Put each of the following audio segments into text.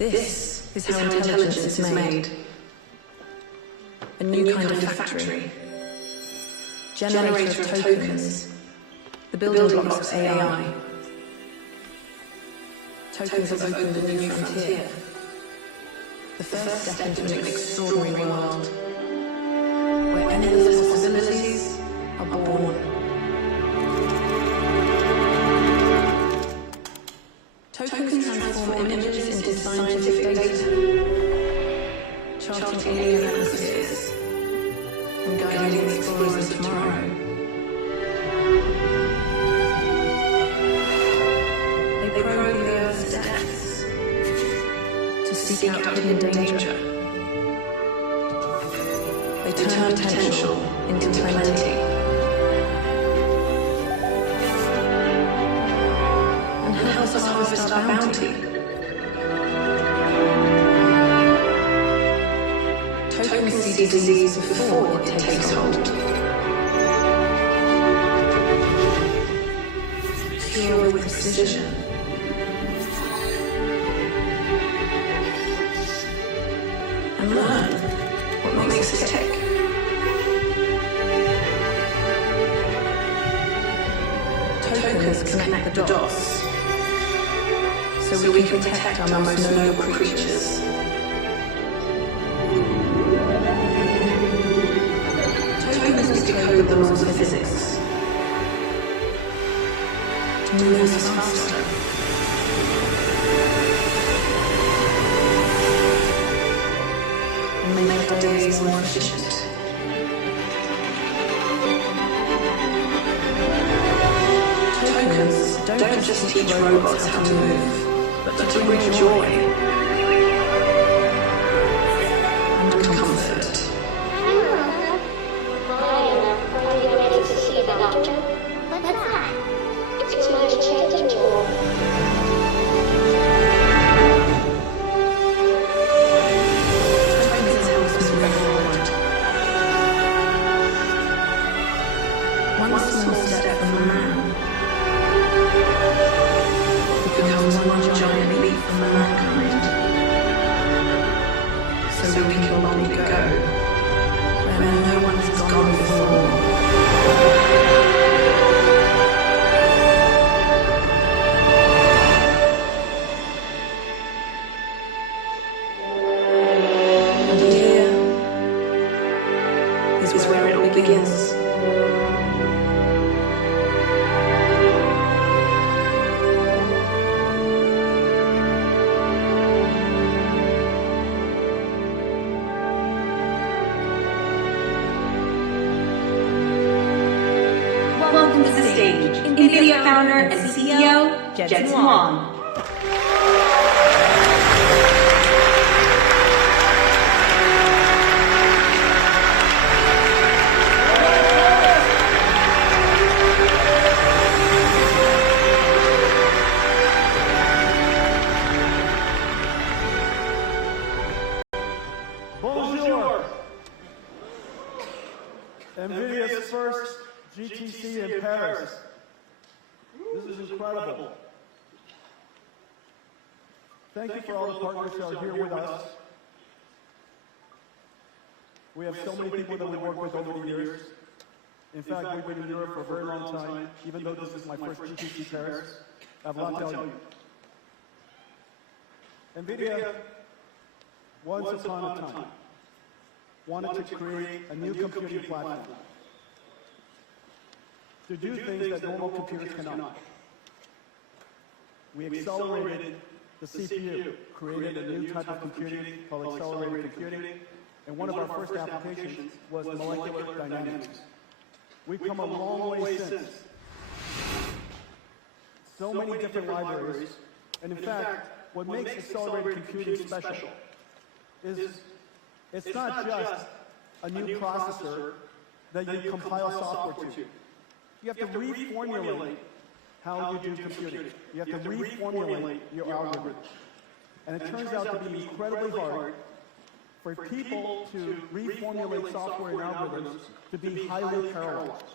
This is how intelligence is made. A new kind of factory. Generator of tokens. The building blocks of AI. Tokens have opened a new frontier. The first step into an extraordinary world, where endless possibilities are born. Tokens transform images into scientific data, charting alien atmospheres, and guiding the explorers of tomorrow. They probe the Earth's depths to seek out hidden danger. They turn potential into plenty. And help us harvest our bounty. Tokens see disease before it takes hold. Cure with precision. And learn what makes us tick. Tokens connect the dots, so we can protect our most noble creatures. Tokens decode the laws of physics to move us faster. And make our days more efficient. Tokens don't just teach robots how to move, but to bring joy and comfort. Are you ready to see the doctor? What's that? It's my enchanted tool. Tokens help us move forward. One small step from man becomes one giant leap for mankind. So we can boldly go where no one has gone before. And here is where it all begins. Welcome to the stage, Nvidia founder and CEO Jensen Huang. Bonjour! Nvidia's first GTC in Paris. This is incredible. Thank you for all the partners who are here with us. We have so many people that we work with over the years. In fact, we've been in Europe for a very long time, even though this is my first GTC Paris. I have a lot to tell you. Nvidia, once upon a time, wanted to create a new computing platform to do things that normal computers cannot. We accelerated the CPU, created a new type of computing called accelerated computing, and one of our first applications was molecular dynamics. We've come a long way since. So many different libraries, and in fact, what makes accelerated computing special is it's not just a new processor that you compile software to. You have to reformulate how you do computing. You have to reformulate your algorithm. And it turns out to be incredibly hard for people to reformulate software and algorithms to be highly parallelized.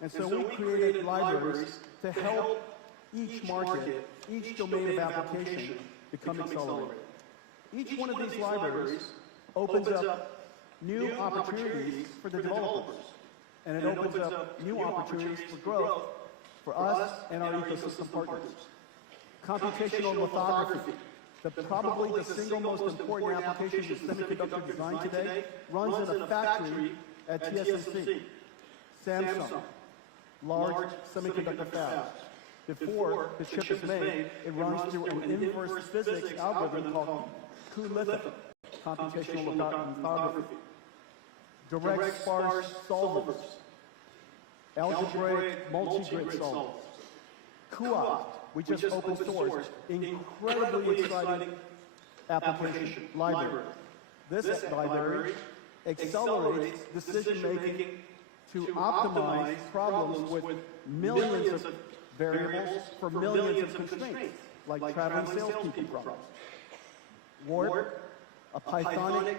And so we created libraries to help each market, each domain of application, become accelerated. Each one of these libraries opens up new opportunities for the developers, and it opens up new opportunities for growth for us and our ecosystem partners. Computational lithography, probably the single most important application in semiconductor design today, runs in a factory at TSMC. Samsung, large semiconductor fabs. Before the chip is made, it runs through an inverse physics algorithm called cuLitho, computational lithography. Direct sparse solvers, algebraic multi-grid solvers. cuOpt, we just open source, incredibly exciting application library. This library accelerates decision-making to optimize problems with millions of variables for millions of constraints, like traveling salespeople problems. Warp, a Pythonic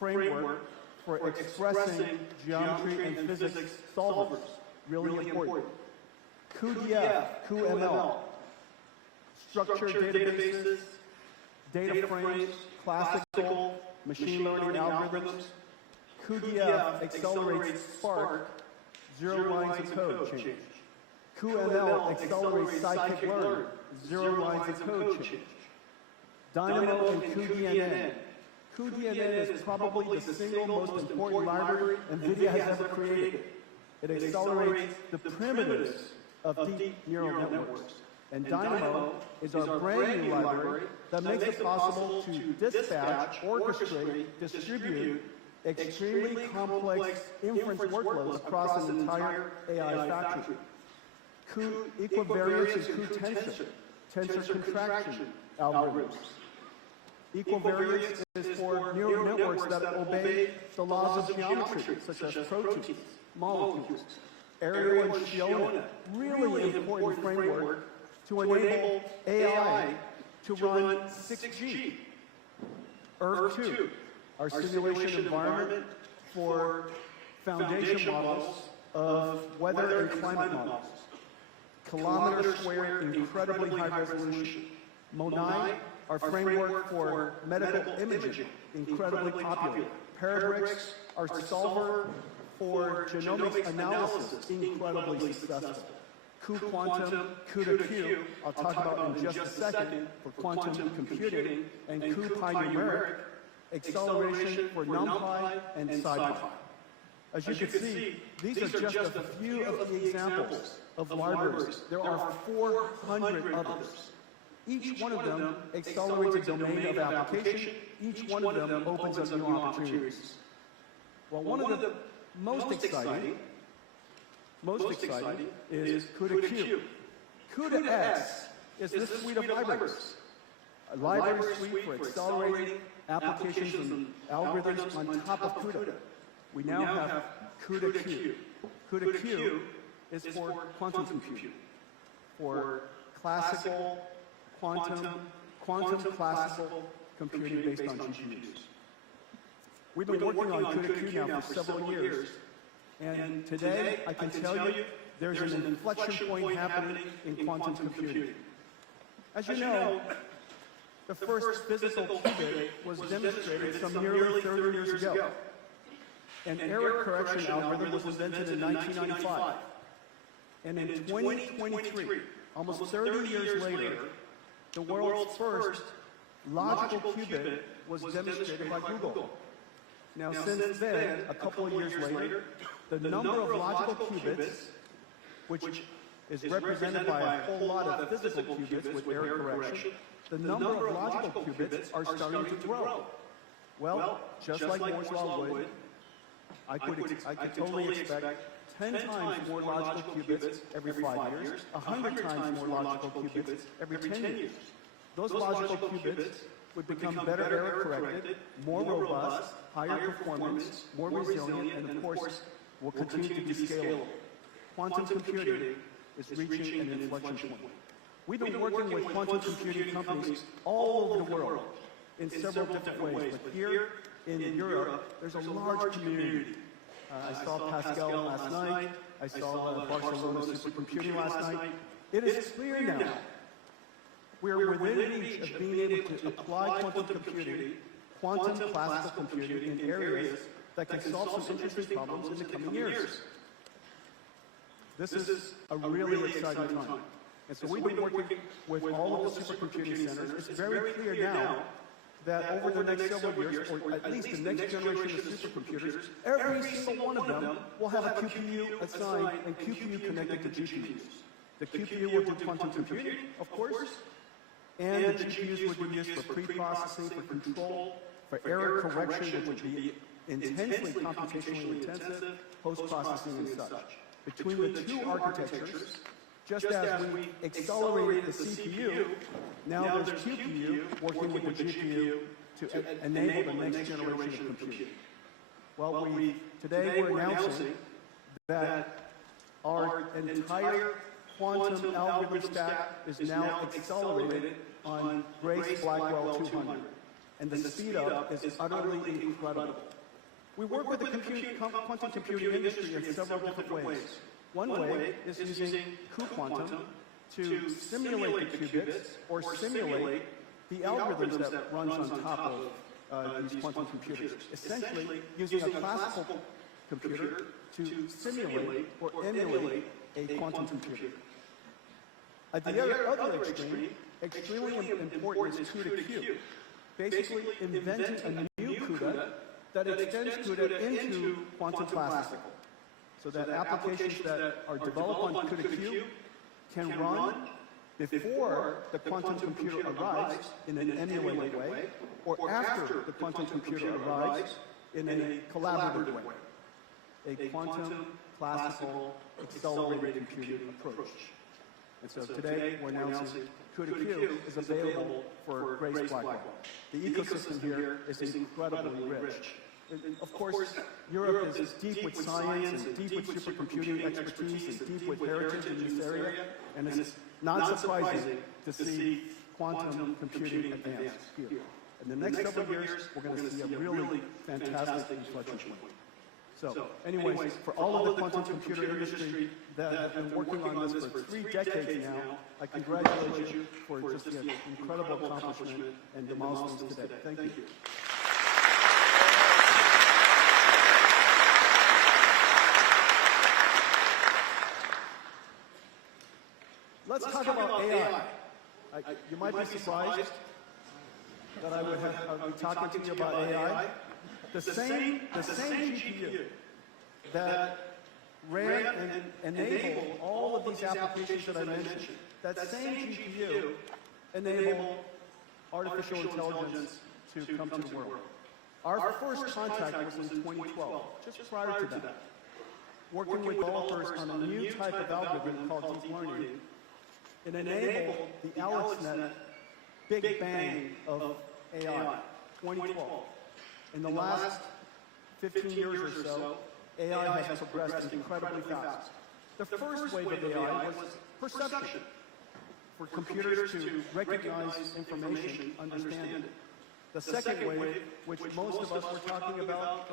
framework for expressing geometry and physics solvers, really important. cuDF, cuML, structured databases, data frames, classical machine learning algorithms. cuDF accelerates Spark, zero lines of code change. cuML accelerates scikit-learn, zero lines of code change. Dynamo and cuDNN. cuDNN is probably the single most important library Nvidia has ever created. It accelerates the primitives of deep neural networks. And Dynamo is our brand new library that makes it possible to dispatch, orchestrate, distribute extremely complex inference workloads across an entire AI factory. Equivariance and cuTensor, tensor contraction algorithms. Equivariance is for neural networks that obey the laws of geometry, such as proteins, molecules. Aerial and Shiona, really important framework to enable AI to run 6G. ERV2, our simulation environment for foundation models of weather and climate models. Kilometer squared, incredibly high resolution. MONAI, our framework for medical imaging, incredibly popular. Parabricks, our solver for genomics analysis, incredibly successful. cuQuantum, CUDA-Q, I'll talk about in just a second, for quantum computing, and cuPyNumeric, acceleration for NumPy and SciPy. As you can see, these are just a few of the examples of libraries. There are 400 others. Each one of them accelerates a domain of application. Each one of them opens up new opportunities. Well, one of the most exciting is CUDA-Q. CUDA-X is this suite of libraries. A library suite for accelerating applications and algorithms on top of CUDA. We now have CUDA-Q. CUDA-Q is for quantum computing, for classical, quantum classical computing based on GPUs. We've been working on CUDA-Q now for several years, and today I can tell you there's an inflection point happening in quantum computing. As you know, the first physical qubit was demonstrated some nearly 30 years ago. An error correction algorithm was invented in 1995. And in 2023, almost 30 years later, the world's first logical qubit was demonstrated by Google. Now, since then, a couple of years later, the number of logical qubits, which is represented by a whole lot of physical qubits with error correction, the number of logical qubits are starting to grow. Well, just like Moore's Law would, I could totally expect 10 times more logical qubits every 5 years, 100 times more logical qubits every 10 years. Those logical qubits would become better error corrected, more robust, higher performance, more resilient, and of course, will continue to be scalable. Quantum computing is reaching an inflection point. We've been working with quantum computing companies all over the world in several different ways, but here in Europe, there's a large community. I saw Pascal last night. I saw Barcelona Supercomputing last night. It is clear now we're within reach of being able to apply quantum computing, quantum classical computing in areas that can solve some interesting problems in the coming years. This is a really exciting time. And so we've been working with all of the supercomputing centers. It's very clear now that over the next several years, or at least the next generation of supercomputers, every single one of them will have a QPU assigned and QPU connected to GPUs. The QPU will do quantum computing, of course, and the GPUs would be used for pre-processing, for control, for error correction, which would be intensely computationally intensive, post-processing and such. Between the two architectures, just as we accelerated the CPU, now there's QPU working with the GPU to enable the next generation of computing. Well, today we're announcing that our entire quantum algorithm stack is now accelerated on Grace Blackwell 200. And the speed up is utterly incredible. We work with the quantum computing industry in several different ways. One way is using cuQuantum to simulate the qubits or simulate the algorithms that runs on top of these quantum computers. Essentially, using a classical computer to simulate or emulate a quantum computer. At the other extreme, extremely important is CUDA-Q. Basically, inventing a new CUDA that extends CUDA into quantum classical, so that applications that are developed on CUDA-Q can run before the quantum computer arrives in an emulated way, or after the quantum computer arrives in a collaborative way, a quantum classical accelerated computing approach. And so today we're announcing CUDA-Q is available for Grace Blackwell. The ecosystem here is incredibly rich. And of course, Europe is deep with science and deep with supercomputing expertise and deep with heritage in this area, and it's not surprising to see quantum computing advance here. In the next couple of years, we're going to see a really fantastic inflection point. So, anyways, for all of the quantum computer industry that have been working on this for 3 decades now, I congratulate you for just the incredible accomplishment and the milestones today. Thank you. Let's talk about AI. You might be surprised that I would be talking to you about AI. The same GPU that ran and enabled all of these applications that I mentioned, that same GPU enabled artificial intelligence to come to the world. Our first contact was in 2012, just prior to that, working with developers on a new type of algorithm called deep learning. It enabled the AlexNet Big Bang of AI, 2012. In the last 15 years or so, AI has progressed incredibly fast. The first wave of AI was perception, for computers to recognize information, understand it. The second wave, which most of us were talking about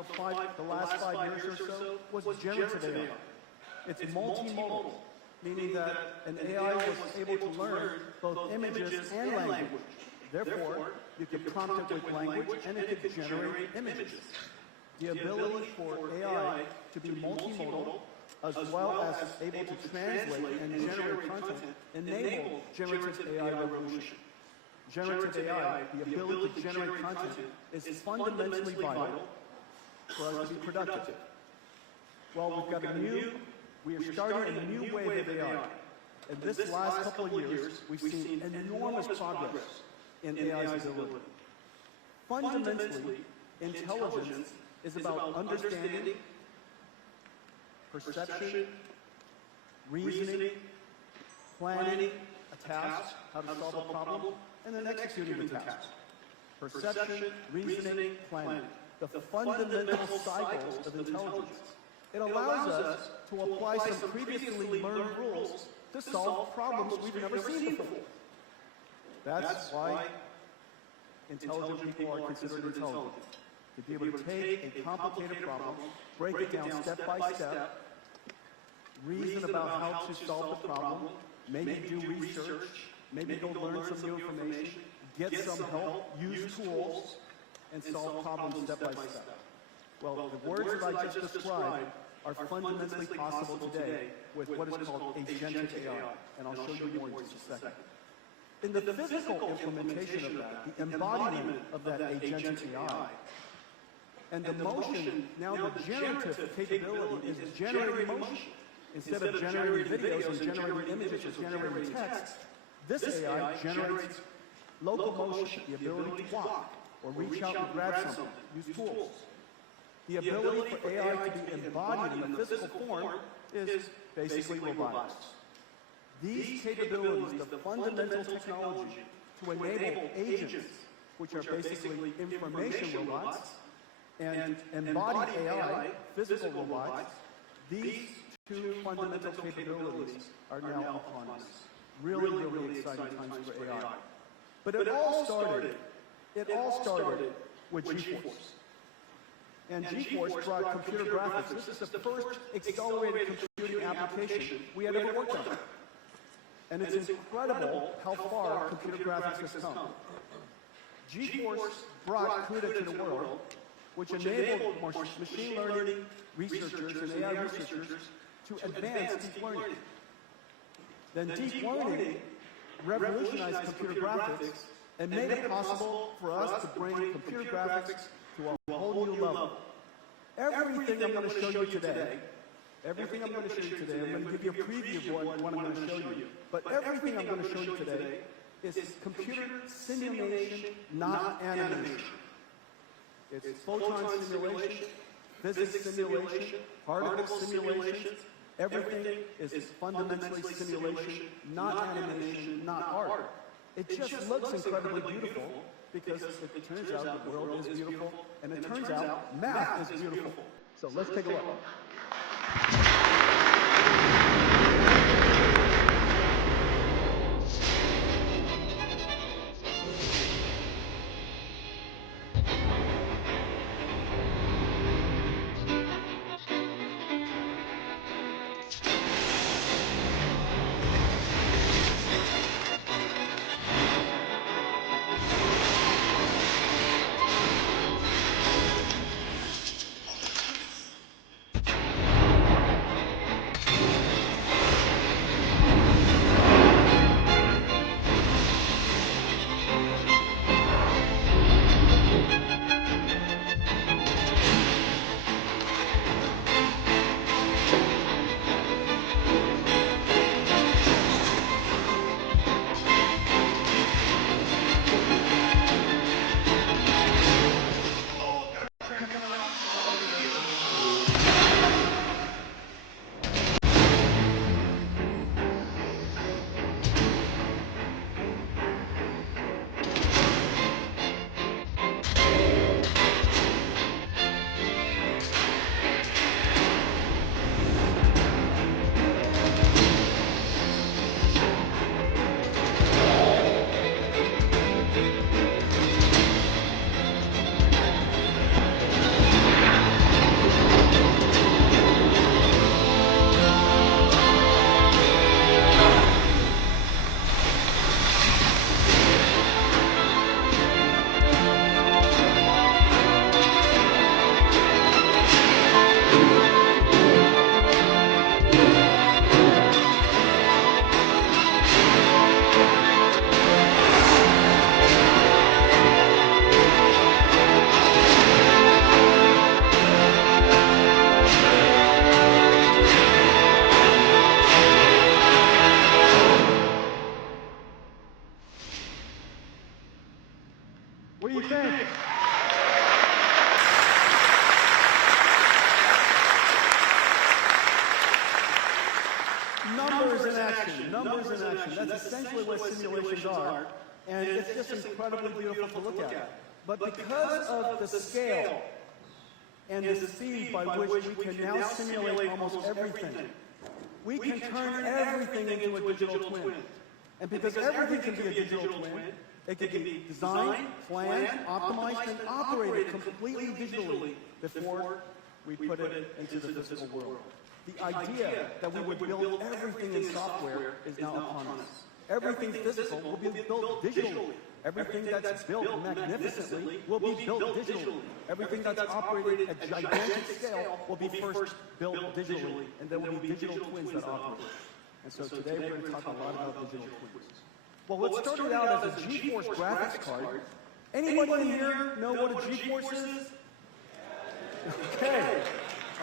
the last 5 years or so, was generative AI. It's multimodal, meaning that an AI was able to learn both images and language. Therefore, you could prompt it with language and it could generate images. The ability for AI to be multimodal, as well as able to translate and generate content, enabled generative AI revolution. Generative AI, the ability to generate content, is fundamentally vital for us to be productive. Well, we are starting a new wave of AI. In this last couple of years, we've seen enormous progress in AI's ability. Fundamentally, intelligence is about understanding, perception, reasoning, planning a task, how to solve a problem, and then executing the task. Perception, reasoning, planning. The fundamental cycles of intelligence. It allows us to apply some previously learned rules to solve problems we've never seen before. That's why intelligent people are considered intelligent. To be able to take a complicated problem, break it down step by step, reason about how to solve the problem, maybe do research, maybe go learn some new information, get some help, use tools, and solve problems step by step. Well, the words that I just described are fundamentally possible today with what is called agentic AI, and I'll show you more in just a second. In the physical implementation of that, the embodiment of that agentic AI, and the motion, now the generative capability is generating motion. Instead of generating videos and generating images or generating text, this AI generates locomotion, the ability to walk, or reach out and grab something, use tools. The ability for AI to be embodied in the physical form is basically robotics. These capabilities, the fundamental technology to enable agents, which are basically information robots, and embodied AI, physical robots, these two fundamental capabilities are now upon us. Really, really exciting times for AI. But it all started with GeForce. And GeForce brought computer graphics. This is the first accelerated computing application we had ever worked on. And it's incredible how far computer graphics has come. GeForce brought CUDA to the world, which enabled machine learning researchers and AI researchers to advance deep learning. Then deep learning revolutionized computer graphics and made it possible for us to bring computer graphics to a whole new level. Everything I'm going to show you today, I'm going to give you a preview of what I'm going to show you. But everything I'm going to show you today is computer simulation, not animation. It's photon simulation, physics simulation, particle simulations. Everything is fundamentally simulation, not animation, not art. It just looks incredibly beautiful because it turns out the world is beautiful, and it turns out math is beautiful. So let's take a look. What do you think? Numbers in action. Numbers in action. That's essentially what simulations are. And it's just incredibly beautiful to look at. But because of the scale and the speed by which we can now simulate almost everything, we can turn everything into a digital twin. And because everything can be a digital twin, it can be designed, planned, optimized, and operated completely visually before we put it into the physical world. The idea that we would build everything in software is now upon us. Everything physical will be built digitally. Everything that's built magnificently will be built digitally. Everything that's operated at gigantic scale will be first built digitally, and there will be digital twins that operate. And so today we're going to talk a lot about digital twins. Well, let's start it out as a GeForce graphics card. Anybody in here know what a GeForce is? Okay.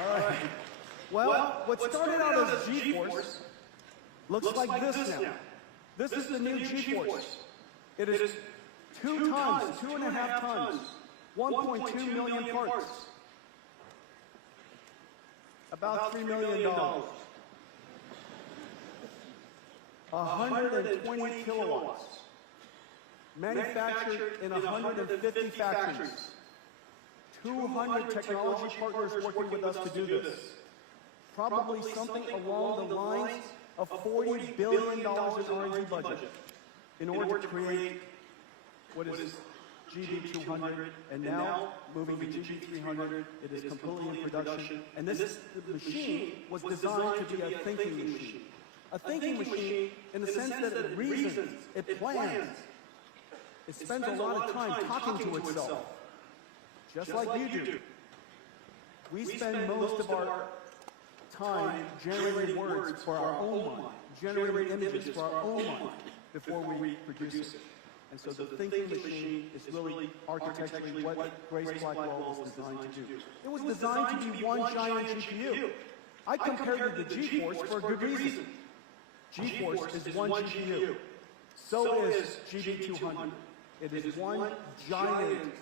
All right. Well, what started out as GeForce looks like this now. This is the new GeForce. It is 2 tons, 2.5 tons, 1.2 million parts, about $3 million, 120 kilowatts, manufactured in 150 factories, 200 technology partners working with us to do this. Probably something along the lines of $40 billion in R&D budget in order to create what is GB200, and now moving to GB300. It is completely in production. And this machine was designed to be a thinking machine. A thinking machine in the sense that it reasons, it plans, it spends a lot of time talking to itself, just like you do. We spend most of our time generating words for our own mind, generating images for our own mind before we produce it. And so the thinking machine is really architecturally what Grace Blackwell was designed to do. It was designed to be one giant GPU. I compared it to GeForce for a good reason. GeForce is one GPU. So is GB200. It is one giant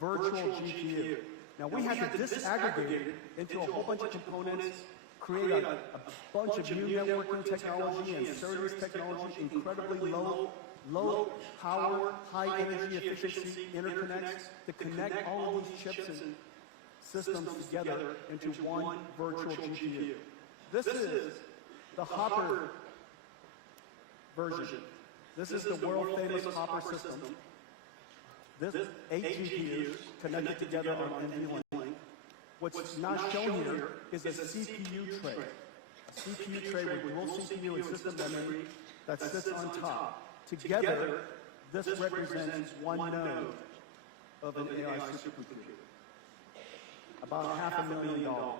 virtual GPU. Now we had to disaggregate it into a whole bunch of components, create a bunch of new networking technology and SerDes technology, incredibly low power, high energy efficiency interconnects to connect all of these chips and systems together into one virtual GPU. This is the Hopper version. This is the world famous Hopper system. This 8 GPUs connected together on NVLink. What's not shown here is a CPU tray. A CPU tray with dual CPU and system memory that sits on top. Together, this represents one node of an AI supercomputer. About $500,000.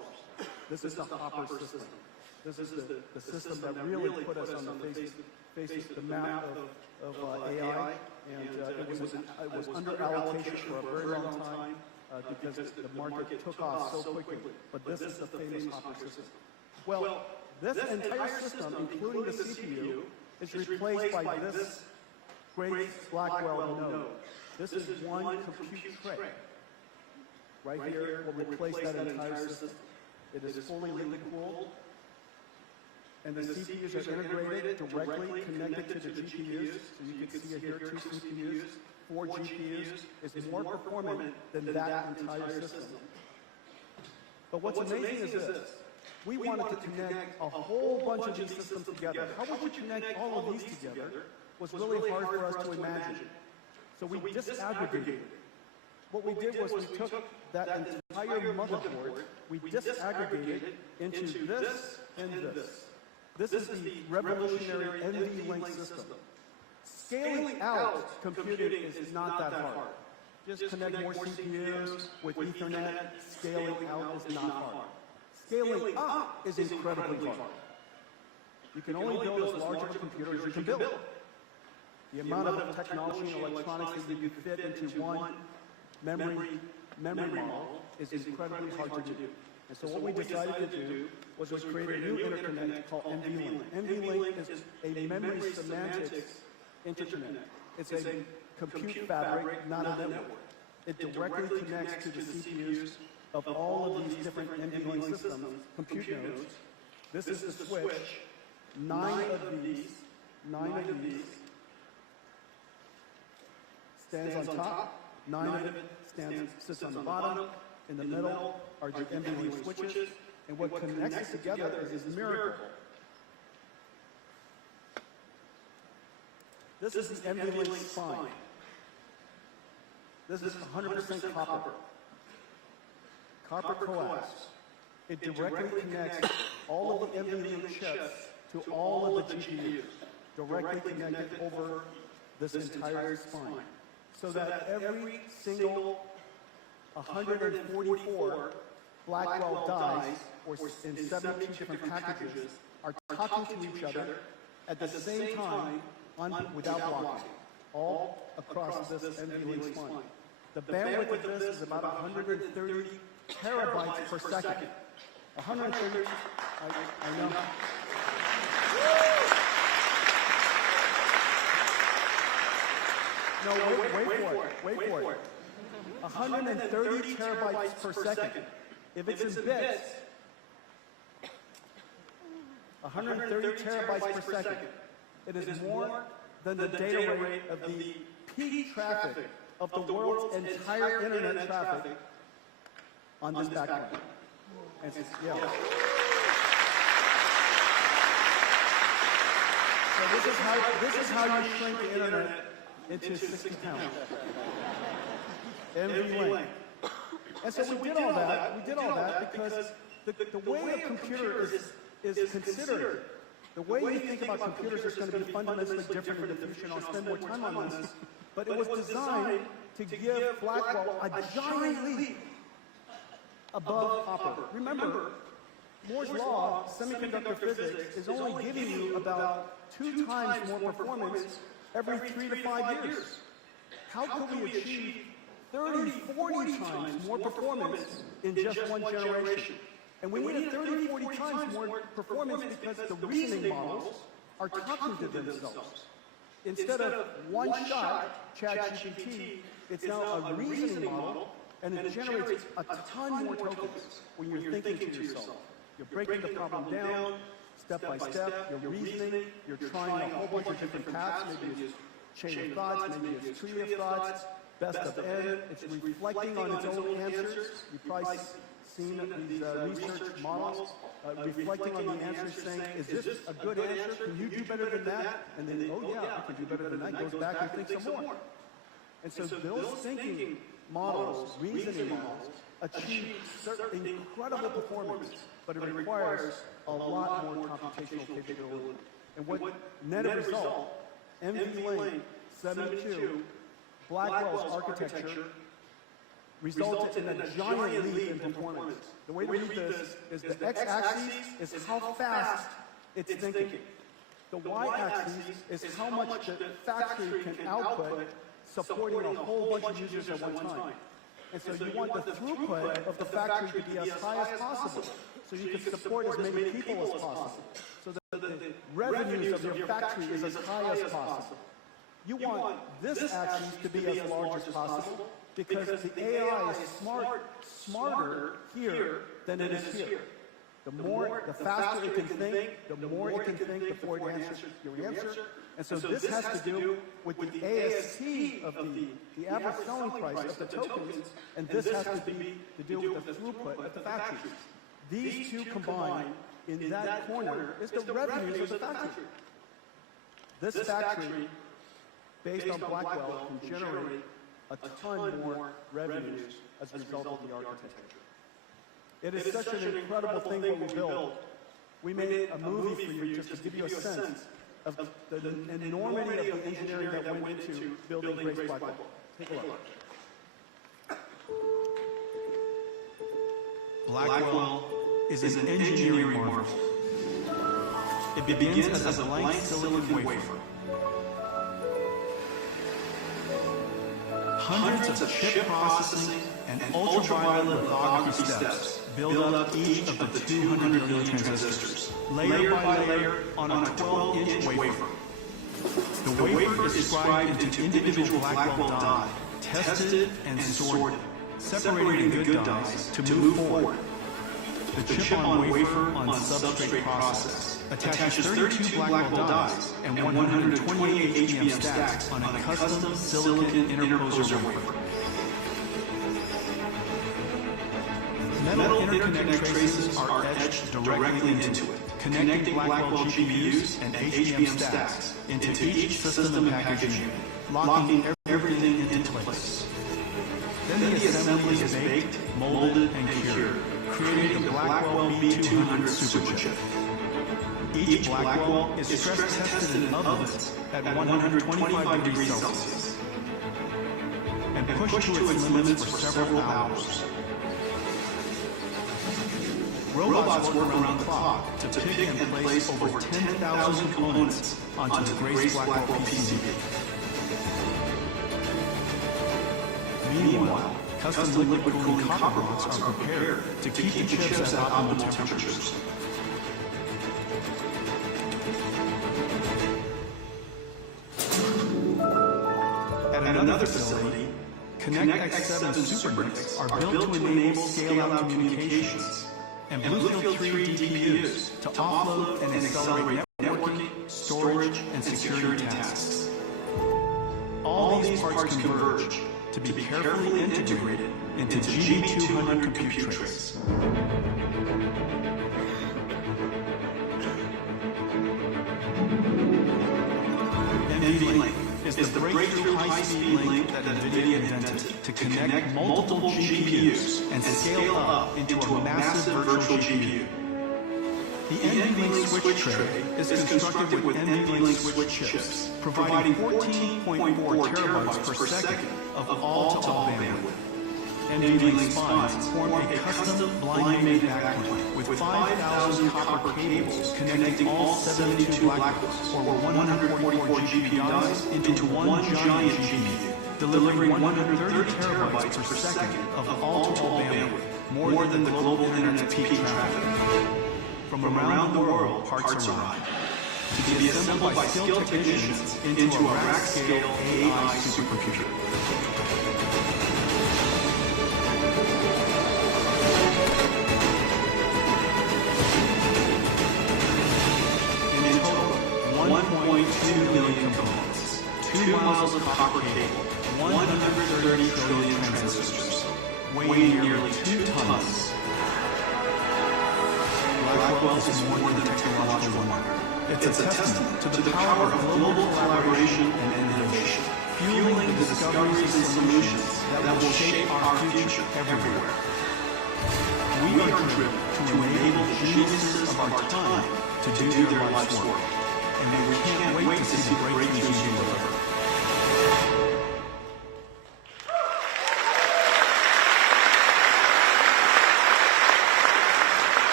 This is the Hopper system. This is the system that really put us on the face of the map of AI, and it was under allocation for a very long time because the market took off so quickly. But this is the famous Hopper system. Well, this entire system, including the CPU, is replaced by this Grace Blackwell node. This is one compute tray. Right here will replace that entire system. It is fully liquid cooled, and the CPUs are integrated, directly connected to the GPUs. So you can see here 2 CPUs, 4 GPUs is more performant than that entire system. But what's amazing is this. We wanted to connect a whole bunch of these systems together. How would you connect all of these together was really hard for us to imagine. So we disaggregated it. What we did was we took that entire motherboard, we disaggregated into this and this. This is the revolutionary NVLink system. Scaling out computing is not that hard. Just connect more CPUs with Ethernet. Scaling out is not hard. Scaling up is incredibly hard. You can only build as large of a computer as you can build. The amount of technology and electronics that you can fit into one memory model is incredibly hard to do. And so what we decided to do was create a new interconnect called NVLink. NVLink is a memory semantics interconnect. It's a compute fabric, not a network. It directly connects to the CPUs of all of these different NVLink systems, compute nodes. This is the switch. 9 of these stands on top, 9 of it sits on the bottom. In the middle are the NVLink switches, and what connects it together is this miracle. This is the NVLink spine. This is 100% copper. Copper coax. It directly connects all of the NVLink chips to all of the GPUs. directly connected over this entire spine, so that every single 144 Blackwell dies, or in 72 different packages, are talking to each other at the same time without blocking, all across this NVLink spine. The bandwidth of this is about 130 terabytes per second. 130, I know. No, wait for it. 130 terabytes per second. If it's in bits, 130 terabytes per second. It is more than the data rate of the peak traffic of the world's entire internet traffic on this backbone. And yeah. So this is how you shrink the internet into 60 pounds. NVLink. And so we did all that because the way a computer is considered, the way you think about computers is going to be fundamentally different in the future, and I'll spend more time on this, but it was designed to give Blackwell a giant leap above copper. Remember, Moore's law, semiconductor physics, is only giving you about 2 times more performance every 3 to 5 years. How could we achieve 30, 40 times more performance in just one generation? And we needed 30, 40 times more performance because the reasoning models are talking to themselves. Instead of one shot, ChatGPT, it's now a reasoning model, and it generates a ton more tokens when you're thinking to yourself. You're breaking the problem down, step by step, you're reasoning, you're trying a whole bunch of different paths, maybe it's chain of thoughts, maybe it's tree of thoughts, best of n, it's reflecting on its own answers. You've probably seen these research models reflecting on the answers saying, is this a good answer? Can you do better than that? And then, oh yeah, I can do better than that. Goes back and thinks some more. And so those thinking models, reasoning models, achieve certain incredible performance, but it requires a lot more computational capability. And what net result, NVLink 72, Blackwell's architecture, resulted in a giant leap in performance. The way to read this is the x-axis is how fast it's thinking. The y-axis is how much the factory can output supporting a whole bunch of users at one time. And so you want the throughput of the factory to be as high as possible, so you can support as many people as possible, so that the revenues of your factory is as high as possible. You want this axis to be as large as possible, because the AI is smarter here than it is here. The faster it can think, the more it can think before it answers your answer. And so this has to do with the ASP of the average selling price of the tokens, and this has to do with the throughput of the factories. These two combined in that corner is the revenues of the factory. This factory, based on Blackwell, can generate a ton more revenues as a result of the architecture. It is such an incredible thing what we build. We made a movie for you just to give you a sense of the enormity of the engineering that went into building Grace Blackwell. Take a look. Blackwell is an engineering marvel. It begins as a blank silicon wafer. Hundreds of chip processing and ultraviolet lithography steps build up each of the 200 million transistors, layer by layer on a 12-inch wafer. The wafer is described into individual Blackwell die, tested and sorted, separating the good dies to move forward. The chip-on-wafer on substrate process attaches 32 Blackwell dies and 128 HBM stacks on a custom silicon interposer wafer. Metal interconnect traces are etched directly into it, connecting Blackwell GPUs and HBM stacks into each system and package unit, locking everything into place. Then the assembly is baked, molded, and cured, creating the Blackwell B200 superchip. Each Blackwell is stress tested in ovens at 125 degrees Celsius and pushed to its limits for several hours. Robots work around the clock to pick and place over 10,000 components onto the Grace Blackwell PCB. Meanwhile, custom liquid cooling copper rods are prepared to keep the chips at optimal temperatures. At another facility, Connect X7 SuperNICs are built to enable scale-out communications and Bluefield 3 DPUs to offload and accelerate networking, storage, and security tasks. All these parts converge to be carefully integrated into GB200 compute trays. NVLink is the breakthrough high-speed link that Nvidia invented to connect multiple GPUs and scale up into a massive virtual GPU. The NVLink switch tray is constructed with NVLink switch chips, providing 14.4 terabytes per second of all-to-all bandwidth. NVLink spines form a custom blind-made backplane with 5,000 copper cables connecting all 72 Blackwells, or 144 GPUs, into one giant GPU, delivering 130 terabytes per second of all-to-all bandwidth, more than the global internet's peak traffic. From around the world, parts arrive to be assembled by skilled technicians into a rack-scale AI supercomputer. In total, 1.2 million components, 2 miles of copper cable, 130 trillion transistors, weighing nearly 2 tons. Blackwell is more than a technological wonder. It's a testament to the power of global collaboration and innovation, fueling the discoveries and solutions that will shape our future everywhere. We are driven to enable geniuses of our time to do their life's work, and we can't wait to see the breakthroughs you deliver.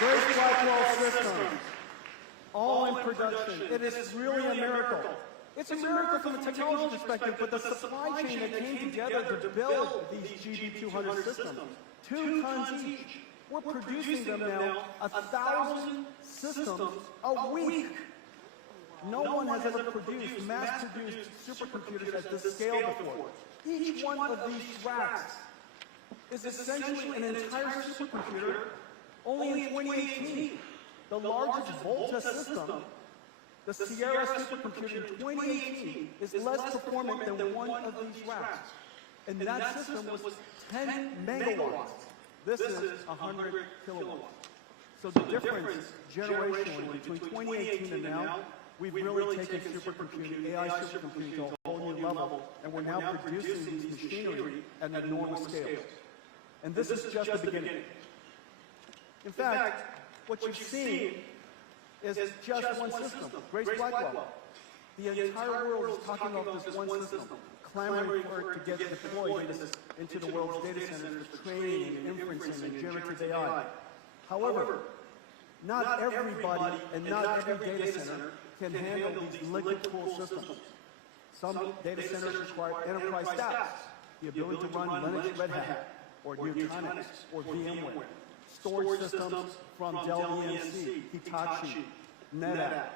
Grace Blackwell systems, all in production. It is really a miracle. It's a miracle from a technology perspective, but the supply chain that came together to build these GB200 systems, 2 tons each. We're producing them now, 1,000 systems a week. No one has ever produced, mass-produced supercomputers at this scale before. Each one of these racks is essentially an entire supercomputer. Only in 2018, the largest Volta system, the Sierra supercomputer in 2018, is less performant than one of these racks. And that system was 10 megawatts. This is 100 kilowatts. So the difference generationally between 2018 and now, we've really taken supercomputing, AI supercomputing to a whole new level, and we're now producing these machinery at an enormous scale. And this is just the beginning. In fact, what you've seen is just one system, Grace Blackwell. The entire world is talking about this one system, clamoring for it to get deployed into the world's data centers for training and inferencing and generative AI. However, not everybody and not every data center can handle these liquid-cooled systems. Some data centers require enterprise stacks, the ability to run Linux, Red Hat, or Nutanix, or VMware. Storage systems from Dell EMC, Hitachi, NetApp,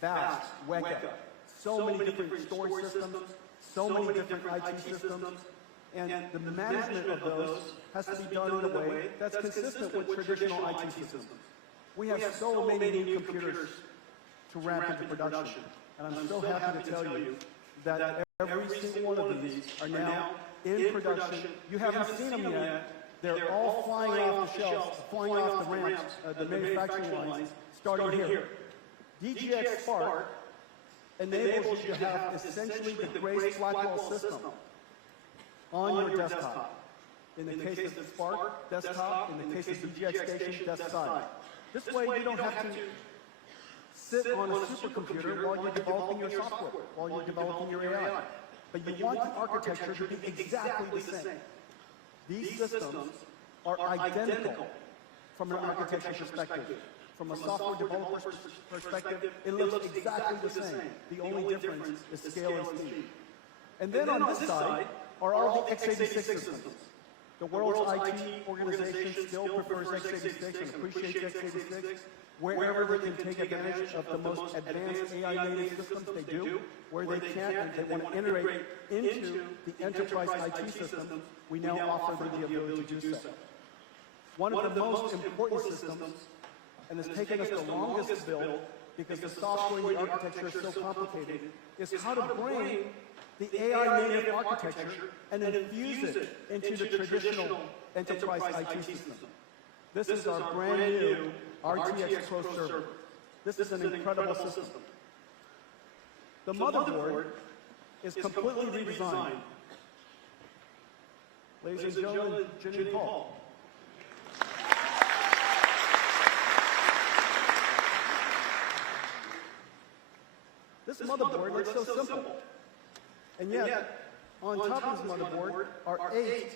VAST, Weka. So many different storage systems, so many different IT systems, and the management of those has to be done in a way that's consistent with traditional IT systems. We have so many new computers to ramp into production, and I'm so happy to tell you that every single one of these are now in production. You haven't seen them yet. They're all flying off the shelves, flying off the ramps, the manufacturing lines, starting here. DGX Spark enables you to have essentially the Grace Blackwell system on your desktop. In the case of the Spark desktop, in the case of DGX Station, desk side. This way you don't have to sit on a supercomputer while you're developing your software, while you're developing your AI. But you want the architecture to be exactly the same. These systems are identical from an architecture perspective. From a software developer's perspective, it looks exactly the same. The only difference is scale and speed. And then on this side are all the x86 systems. The world's IT organization still prefers x86 and appreciates x86. Wherever they can take advantage of the most advanced AI-native systems, they do. Where they can't and they want to integrate into the enterprise IT systems, we now offer them the ability to do so. One of the most important systems, and it's taken us the longest to build because the software and the architecture is so complicated, is how to bring the AI-native architecture and infuse it into the traditional enterprise IT system. This is our brand new RTX Pro server. This is an incredible system. The motherboard is completely redesigned. Ladies and gentlemen, Jin and Paul. This motherboard looks so simple. And yet, on top of this motherboard are 8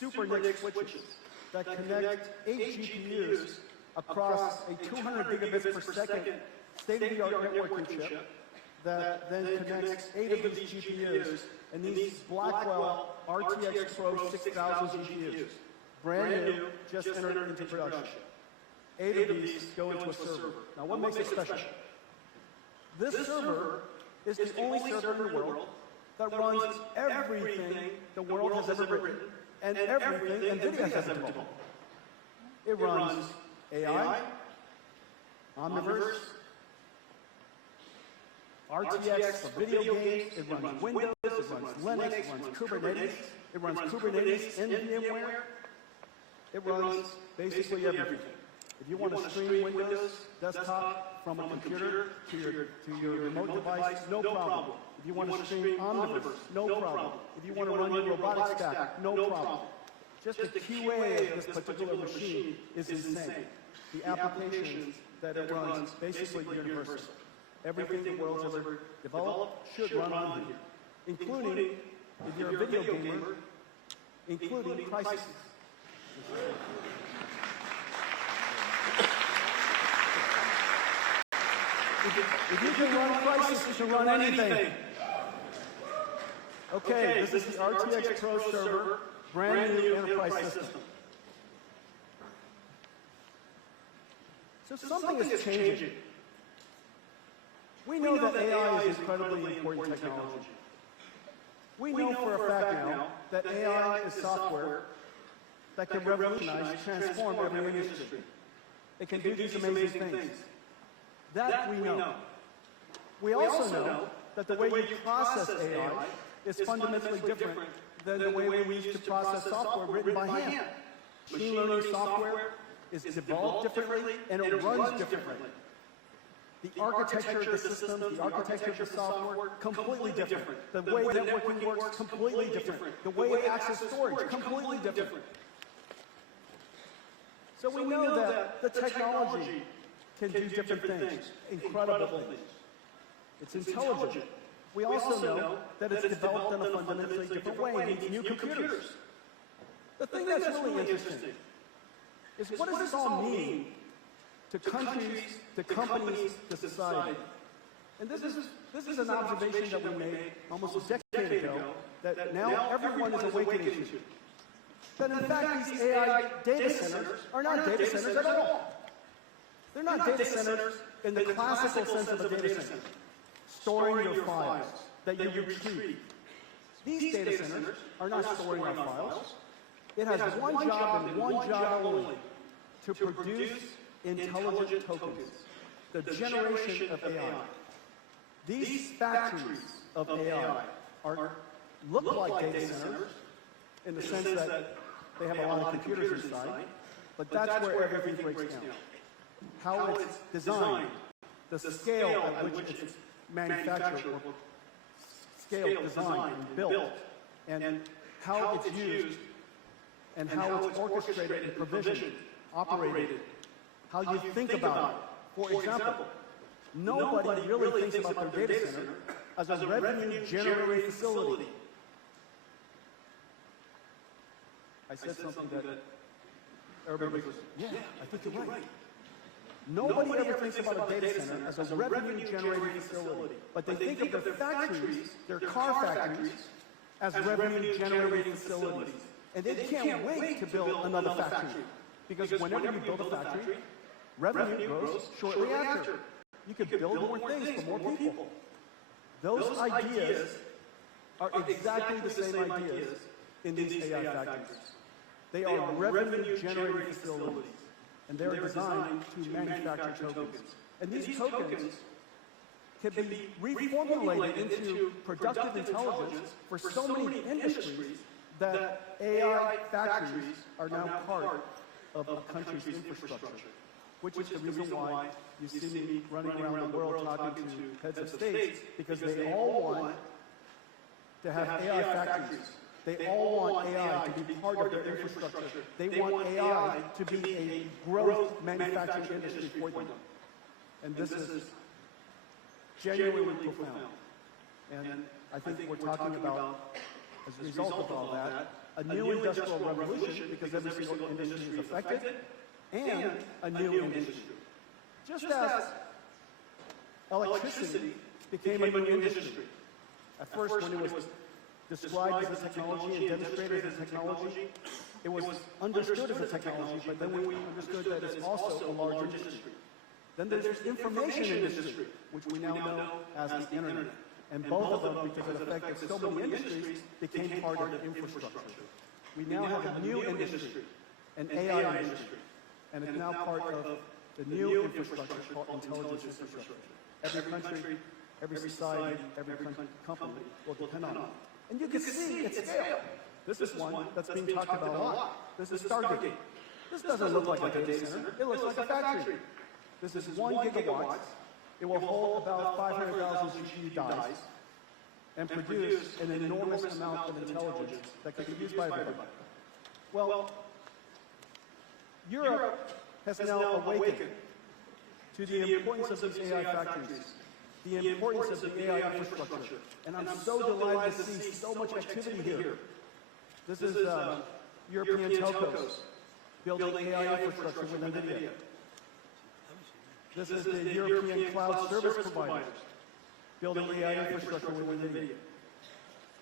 Super NIC switches that connect 8 GPUs across a 200 gigabits per second state-of-the-art networking chip that then connects 8 of these GPUs and these Blackwell RTX Pro 6000 GPUs. Brand new, just entered into production. 8 of these go into a server. Now what makes it special? This server is the only server in the world that runs everything the world has ever written and everything Nvidia has ever developed. It runs AI, Omniverse, RTX for video games, it runs Windows, it runs Linux, it runs Kubernetes in VMware, it runs basically everything. If you want to stream Windows desktop from a computer to your remote device, no problem. If you want to stream Omniverse, no problem. If you want to run your robotic stack, no problem. Just the QA of this particular machine is insane. The applications that it runs basically universal. Everything the world's ever developed should run on here, including, if you're a video gamer, including Crisis. If you can run Crisis, you can run anything. Okay, this is the RTX Pro server, brand new enterprise system. So something is changing. We know that AI is incredibly important technology. We know for a fact now that AI is software that can revolutionize, transform every industry. It can do these amazing things. That we know. We also know that the way you process AI is fundamentally different than the way we used to process software written by hand. Machine learning software is developed differently and it runs differently. The architecture of the system, the architecture of the software, completely different. The way networking works, completely different. The way it accesses storage, completely different. So we know that the technology can do different things, incredible things. It's intelligent. We also know that it's developed in a fundamentally different way. It needs new computers. The thing that's really interesting is what does this all mean to countries, to companies, to society? And this is an observation that we made almost a decade ago that now everyone is awakening to. That in fact these AI data centers are not data centers at all. They're not data centers in the classical sense of a data center, storing your files that you retrieve. These data centers are not storing our files. It has one job and one job only, to produce intelligent tokens, the generation of AI. These factories of AI look like data centers in the sense that they have a lot of computers inside, but that's where everything breaks down. How it's designed, the scale at which it's manufactured, or scale, designed, and built, and how it's used, and how it's orchestrated and provisioned, operated, how you think about it. For example, nobody really thinks about their data center as a revenue-generating facility. I said something that everybody goes, yeah, I think you're right. Nobody ever thinks about a data center as a revenue-generating facility, but they think of their factories, their car factories, as revenue-generating facilities. And they can't wait to build another factory, because whenever you build a factory, revenue grows shortly after. You could build more things for more people. Those ideas are exactly the same ideas in these AI factories. They are revenue-generating facilities, and they're designed to manufacture tokens. And these tokens can be reformulated into productive intelligence for so many industries that AI factories are now part of a country's infrastructure, which is the reason why you see me running around the world talking to heads of states, because they all want to have AI factories. They all want AI to be part of their infrastructure. They want AI to be a growth manufacturing industry for them. And this is genuinely profound. And I think we're talking about, as a result of all that, a new industrial revolution, because every single industry is affected, and a new industry. Just as electricity became a new industry. At first, when it was described as a technology and demonstrated as a technology, it was understood as a technology, but then we understood that it's also a large industry. Then there's information industry, which we now know as the internet. And both of them, because it affected so many industries, became part of the infrastructure. We now have a new industry, an AI industry, and it's now part of the new infrastructure called intelligence infrastructure. Every country, every society, every company will depend on it. And you can see its scale. This is one that's being talked about a lot. This is Stargate. This doesn't look like a data center. It looks like a factory. This is 1 gigawatt. It will hold about 500,000 GPU dies and produce an enormous amount of intelligence that can be used by everybody. Well, Europe has now awakened to the importance of these AI factories, the importance of the AI infrastructure. And I'm so delighted to see so much activity here. This is European telcos building AI infrastructure with Nvidia. This is the European cloud service providers building AI infrastructure with Nvidia.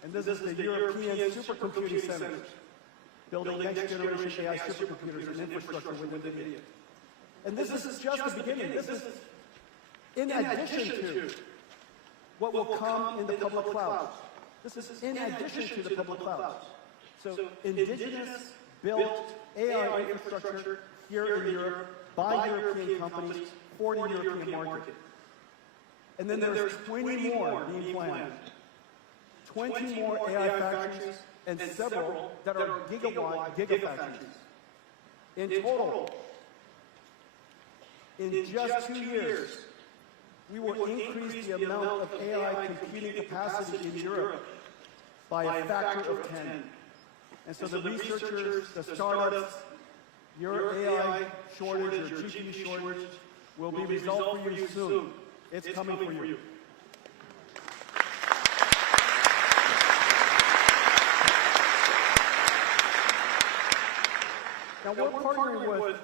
And this is the European supercomputing centers building next-generation AI supercomputers and infrastructure with Nvidia. And this is just the beginning. This is in addition to what will come in the public clouds. This is in addition to the public clouds. So indigenous built AI infrastructure here in Europe by European companies for the European market. And then there's 20 more being planned. 20 more AI factories and several that are gigawatt gigafactories. In total, in just 2 years, we will increase the amount of AI computing capacity in Europe by a factor of 10. And so the researchers, the startups, your AI shortage, your GPU shortage will be resolved for you soon. It's coming for you. Now we're partnering with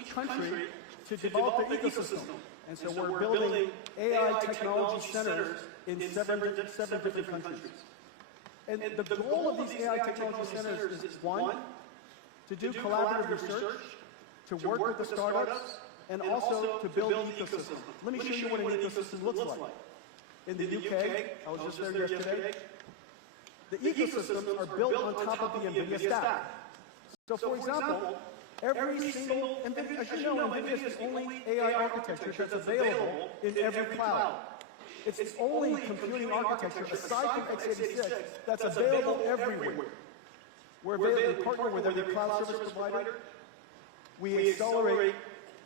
each country to develop the ecosystem. And so we're building AI technology centers in seven different countries. And the goal of these AI technology centers is, one, to do collaborative research, to work with the startups, and also to build an ecosystem. Let me show you what an ecosystem looks like. In the UK, I was just there yesterday, the ecosystems are built on top of the NVIDIA stack. So for example, every single, as you know, NVIDIA is the only AI architecture that's available in every cloud. It's the only computing architecture, aside from x86, that's available everywhere. We partner with every cloud service provider. We accelerate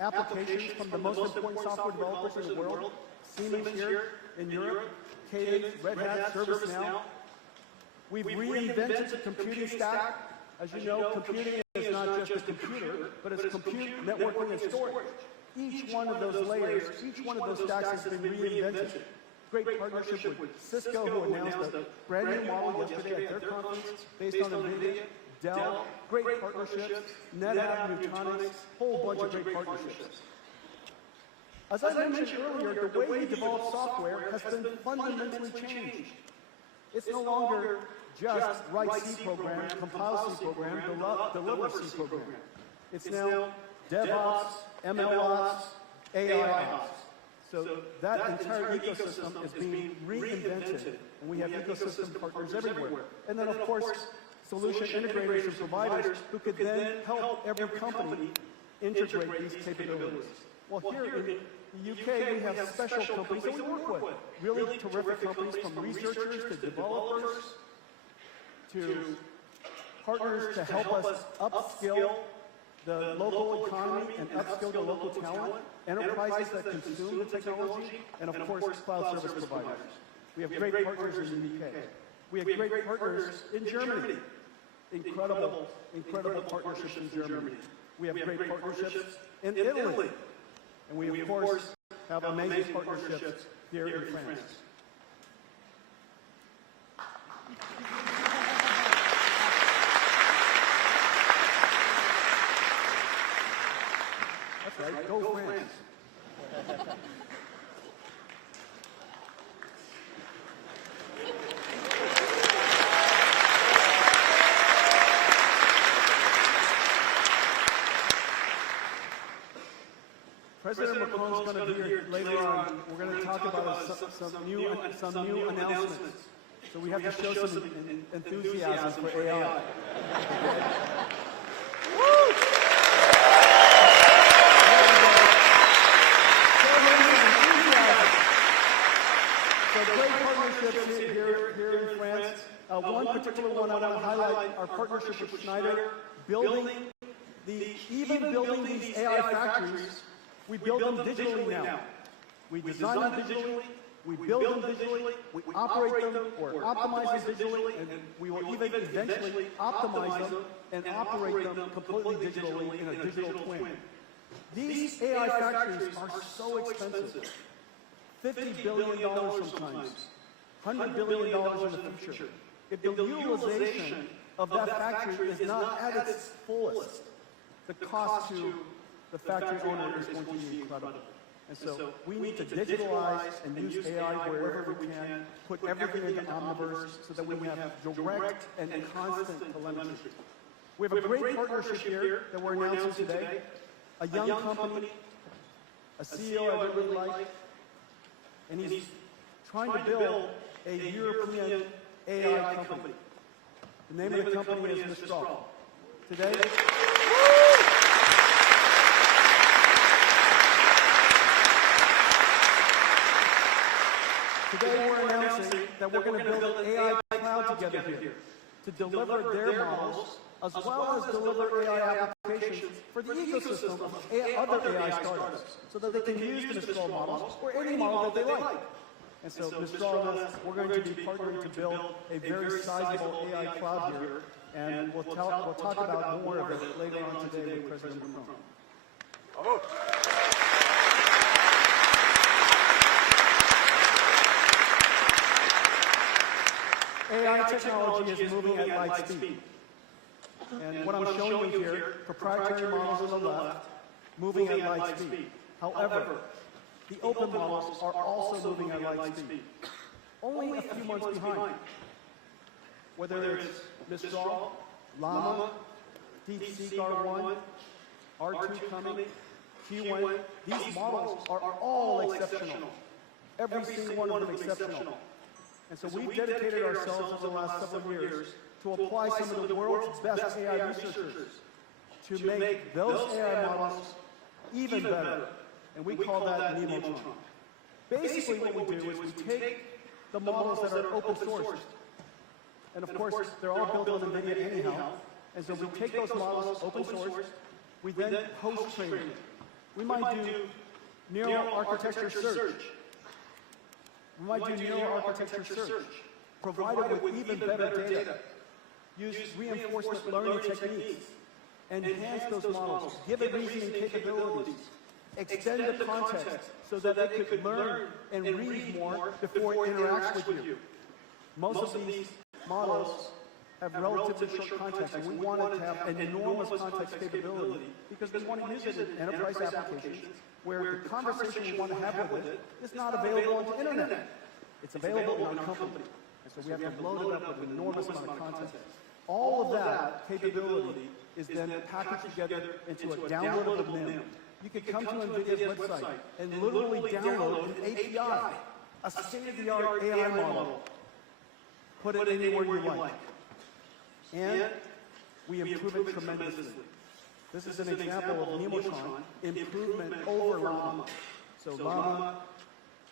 applications from the most important software developers in the world, Siemens here in Europe, Cadence, Red Hat, ServiceNow. We've reinvented the computing stack. As you know, computing is not just a computer, but it's compute, networking, and storage. Each one of those layers, each one of those stacks has been reinvented. Great partnership with Cisco, who announced a brand new model yesterday at their conference based on Nvidia, Dell, great partnerships, NetApp, Nutanix, whole bunch of great partnerships. As I mentioned earlier, the way we develop software has been fundamentally changed. It's no longer just write C program, compile C program, deliver C program. It's now DevOps, MLOps, AIOps. So that entire ecosystem is being reinvented, and we have ecosystem partners everywhere. And then, of course, solution integrators and providers who could then help every company integrate these capabilities. Well, here in the UK, we have special companies that we work with. Really terrific companies, from researchers to developers to partners to help us upskill the local economy and upskill the local talent, enterprises that consume the technology, and of course, cloud service providers. We have great partners in the UK. We have great partners in Germany. Incredible partnerships in Germany. We have great partnerships in Italy. And we, of course, have amazing partnerships here in France. That's right, go France. President Macron's going to be here later on. We're going to talk about some new announcements. So we have to show some enthusiasm for AI. So great partnerships here in France. One particular one I want to highlight, our partnership with Schneider, building these AI factories. We build them digitally now. We design them digitally, we build them digitally, we operate them or optimize them digitally, and we will even eventually optimize them and operate them completely digitally in a digital twin. These AI factories are so expensive. $50 billion sometimes, $100 billion in the future. If the utilization of that factory is not at its fullest, the cost to the factory owner is going to be incredible. And so we need to digitalize and use AI wherever we can, put everything into Omniverse so that we have direct and constant telemetry. We have a great partnership here that we're announcing today. A young company, a CEO I really like, and he's trying to build a European AI company. The name of the company is Mistral. Today, we're announcing that we're going to build an AI cloud together here to deliver their models as well as deliver AI applications for the ecosystem of other AI startups so that they can use the Mistral models or any model that they like. And so Mistral and us, we're going to be partnering to build a very sizable AI cloud here, and we'll talk about more of it later on today with President Macron. Bravo. AI technology is moving at light speed. And what I'm showing you here, proprietary models on the left, moving at light speed. However, the open models are also moving at light speed. Only a few months behind. Whether it's Mistral, Llama, DeepSeek R1, R2 coming, Q1, these models are all exceptional. Every single one of them exceptional. And so we've dedicated ourselves over the last several years to apply some of the world's best AI researchers to make those AI models even better. And we call that Nemotron. Basically what we do is we take the models that are open sourced, and of course they're all built on Nvidia anyhow, and so we take those models open sourced, we then host training. We might do neural architecture search. We might do neural architecture search, provide it with even better data, use reinforcement learning techniques, enhance those models, give it reasoning capabilities, extend the context so that it could learn and read more before it interacts with you. Most of these models have relatively short context, and we want it to have an enormous context capability because we want to use it in enterprise applications where the conversation you want to have with it is not available on the internet. It's available in our company. And so we have to load it up with an enormous amount of context. All of that capability is then packaged together into a downloadable NIM. You could come to Nvidia's website and literally download an API, a state-of-the-art AI model, put it anywhere you like. And we improve it tremendously. This is an example of Nemotron improvement over Llama. So Llama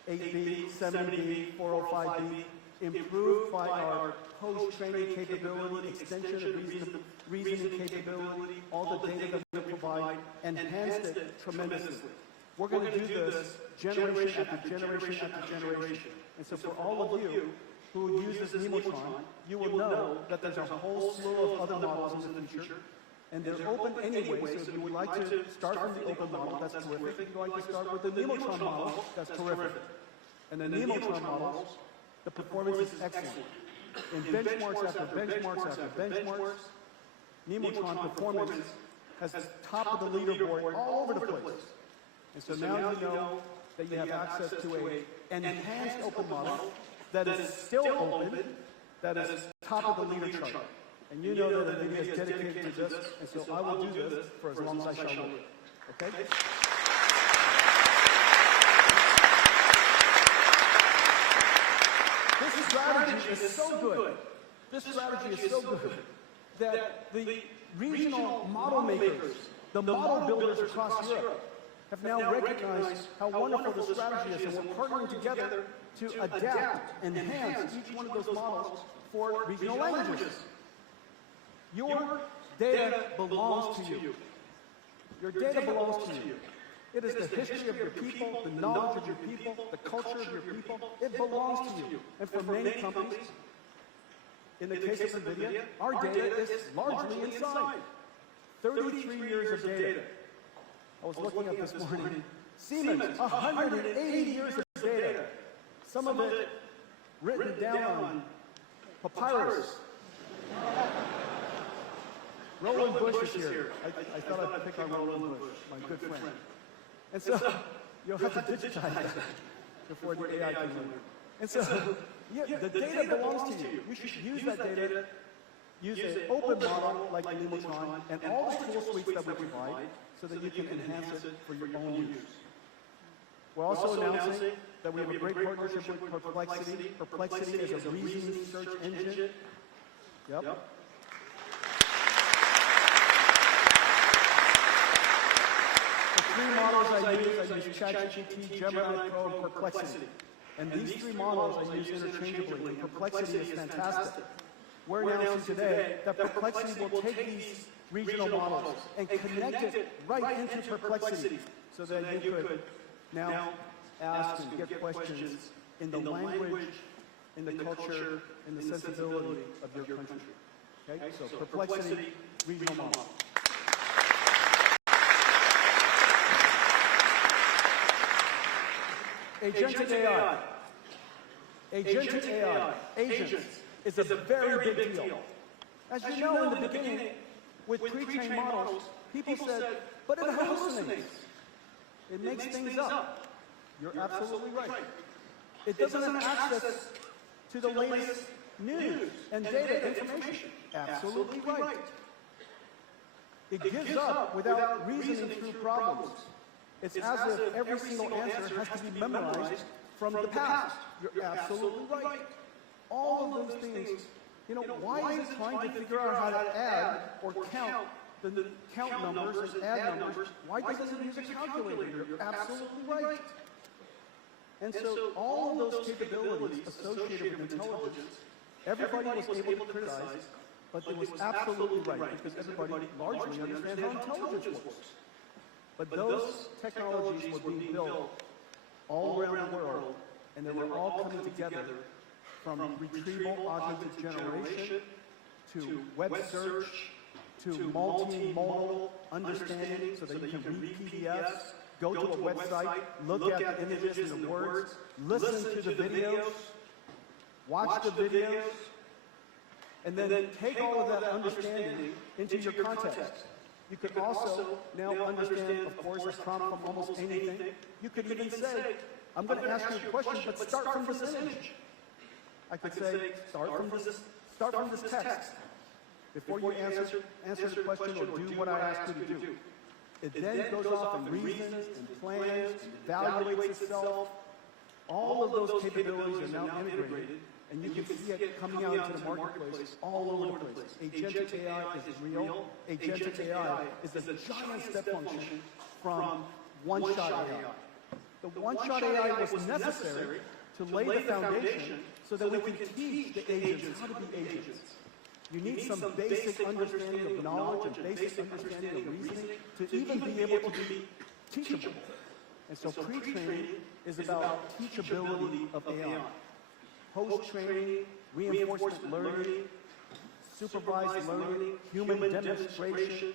8B, 7B, 405B, improved by our post-training capability, extension of reasoning capability, all the data that we provide, enhanced it tremendously. We're going to do this generation after generation after generation. And so for all of you who use this Nemotron, you will know that there's a whole slew of other models in the future, and they're open anyway, so if you would like to start from the open model, that's terrific. If you'd like to start with the Nemotron model, that's terrific. And the Nemotron models, the performance is excellent. In benchmarks after benchmarks after benchmarks, Nemotron performance has the top of the leaderboard all over the place. And so now you know that you have access to an enhanced open model that is still open, that is top of the leader chart. And you know that NVIDIA is dedicated to this, and so I will do this for as long as I shall live. Okay? This strategy is so good. This strategy is so good that the regional model makers, the model builders across Europe, have now recognized how wonderful this strategy is, and we're partnering together to adapt and enhance each one of those models for regional languages. Your data belongs to you. Your data belongs to you. It is the history of your people, the knowledge of your people, the culture of your people. It belongs to you. And for many companies, in the case of NVIDIA, our data is largely inside. 33 years of data. I was looking up this morning. Siemens, 180 years of data. Some of it written down on papyrus. Roland Bush is here. I thought I'd pick on Roland Bush, my good friend. And so you'll have to digitize that before the AI can learn. And so the data belongs to you. You should use that data, use an open model like the Nemotron, and all the tool suites that we provide so that you can enhance it for your own use. We're also announcing that we have a great partnership with Perplexity. Perplexity is a reasoning search engine. Yep. Three models I use ChatGPT, Gemini Pro, and Perplexity. And these three models I use interchangeably, and Perplexity is fantastic. We're announcing today that Perplexity will take these regional models and connect it right into Perplexity so that you could now ask and get questions in the language, in the culture, in the sensibility of your country. Okay? So Perplexity, regional model. Agentic AI. Agentic AI, agents, is a very big deal. As you know, in the beginning, with pre-trained models, people said, but it hallucinates. It makes things up. You're absolutely right. It doesn't have access to the latest news and data information. Absolutely right. It gives up without reasoning through problems. It's as if every single answer has to be memorized from the past. You're absolutely right. All of those things, why is it trying to figure out how to add or count the count numbers and add numbers? Why doesn't it use a calculator? You're absolutely right. And so all of those capabilities associated with intelligence, everybody was able to criticize, but it was absolutely right because everybody largely understands how intelligence works. But those technologies were being built all around the world, and they were all coming together from retrieval augmented generation to web search to multimodal understanding so that you can read PDFs, go to a website, look at the images and the words, listen to the videos, watch the videos, and then take all of that understanding into your context. You could also now understand, of course, a prompt from almost anything. You could even say, I'm going to ask you a question, but start from this image. I could say, start from this text. Before you answer the question or do what I ask you to do. It then goes off and reasons and plans, evaluates itself. All of those capabilities are now integrated, and you can see it coming out into the marketplace all over the place. Agentic AI is real. Agentic AI is a giant step function from one-shot AI. The one-shot AI was necessary to lay the foundation so that we can teach the agents how to be agents. You need some basic understanding of knowledge and basic understanding of reasoning to even be able to be teachable. And so pre-training is about teachability of AI. Post-training, reinforcement learning, supervised learning, human demonstration,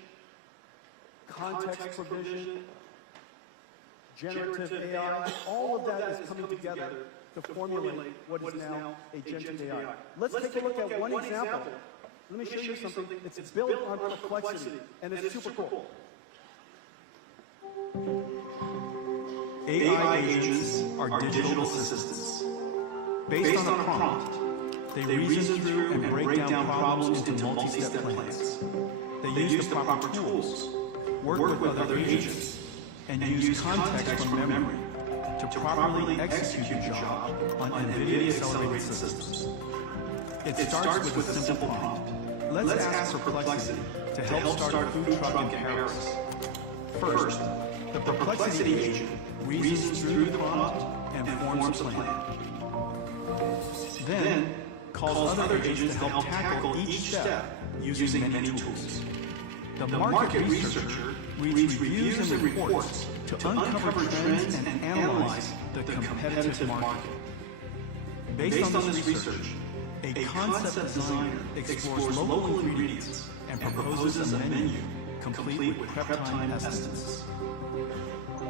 context provision, generative AI, all of that is coming together to formulate what is now agentic AI. Let's take a look at one example. Let me show you something. It's built on Perplexity, and it's super cool. AI agents are digital assistants. Based on a prompt, they reason through and break down problems into multi-step plans. They use the proper tools, work with other agents, and use context from memory to properly execute the job on Nvidia accelerated systems. It starts with a simple prompt. Let's ask Perplexity to help start a food truck in Paris. First, the Perplexity agent reasons through the prompt and forms a plan. Then, calls other agents to help tackle each step using many tools. The market researcher reads reviews and reports to uncover trends and analyze the competitive market. Based on this research, a concept designer explores local ingredients and proposes a menu complete with prep time estimates.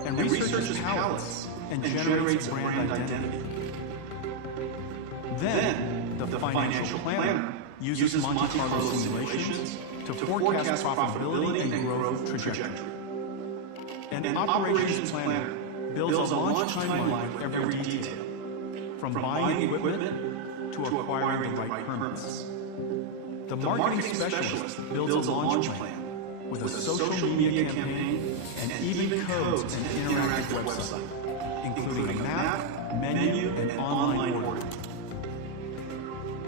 And researches palettes and generates brand identity. Then, the financial planner uses Monte Carlo simulations to forecast profitability and growth trajectory. And operations planner builds a launch timeline for every detail, from buying equipment to acquiring the right permits. The marketing specialist builds a launch plan with a social media campaign and even codes an interactive website, including a map, menu, and online ordering.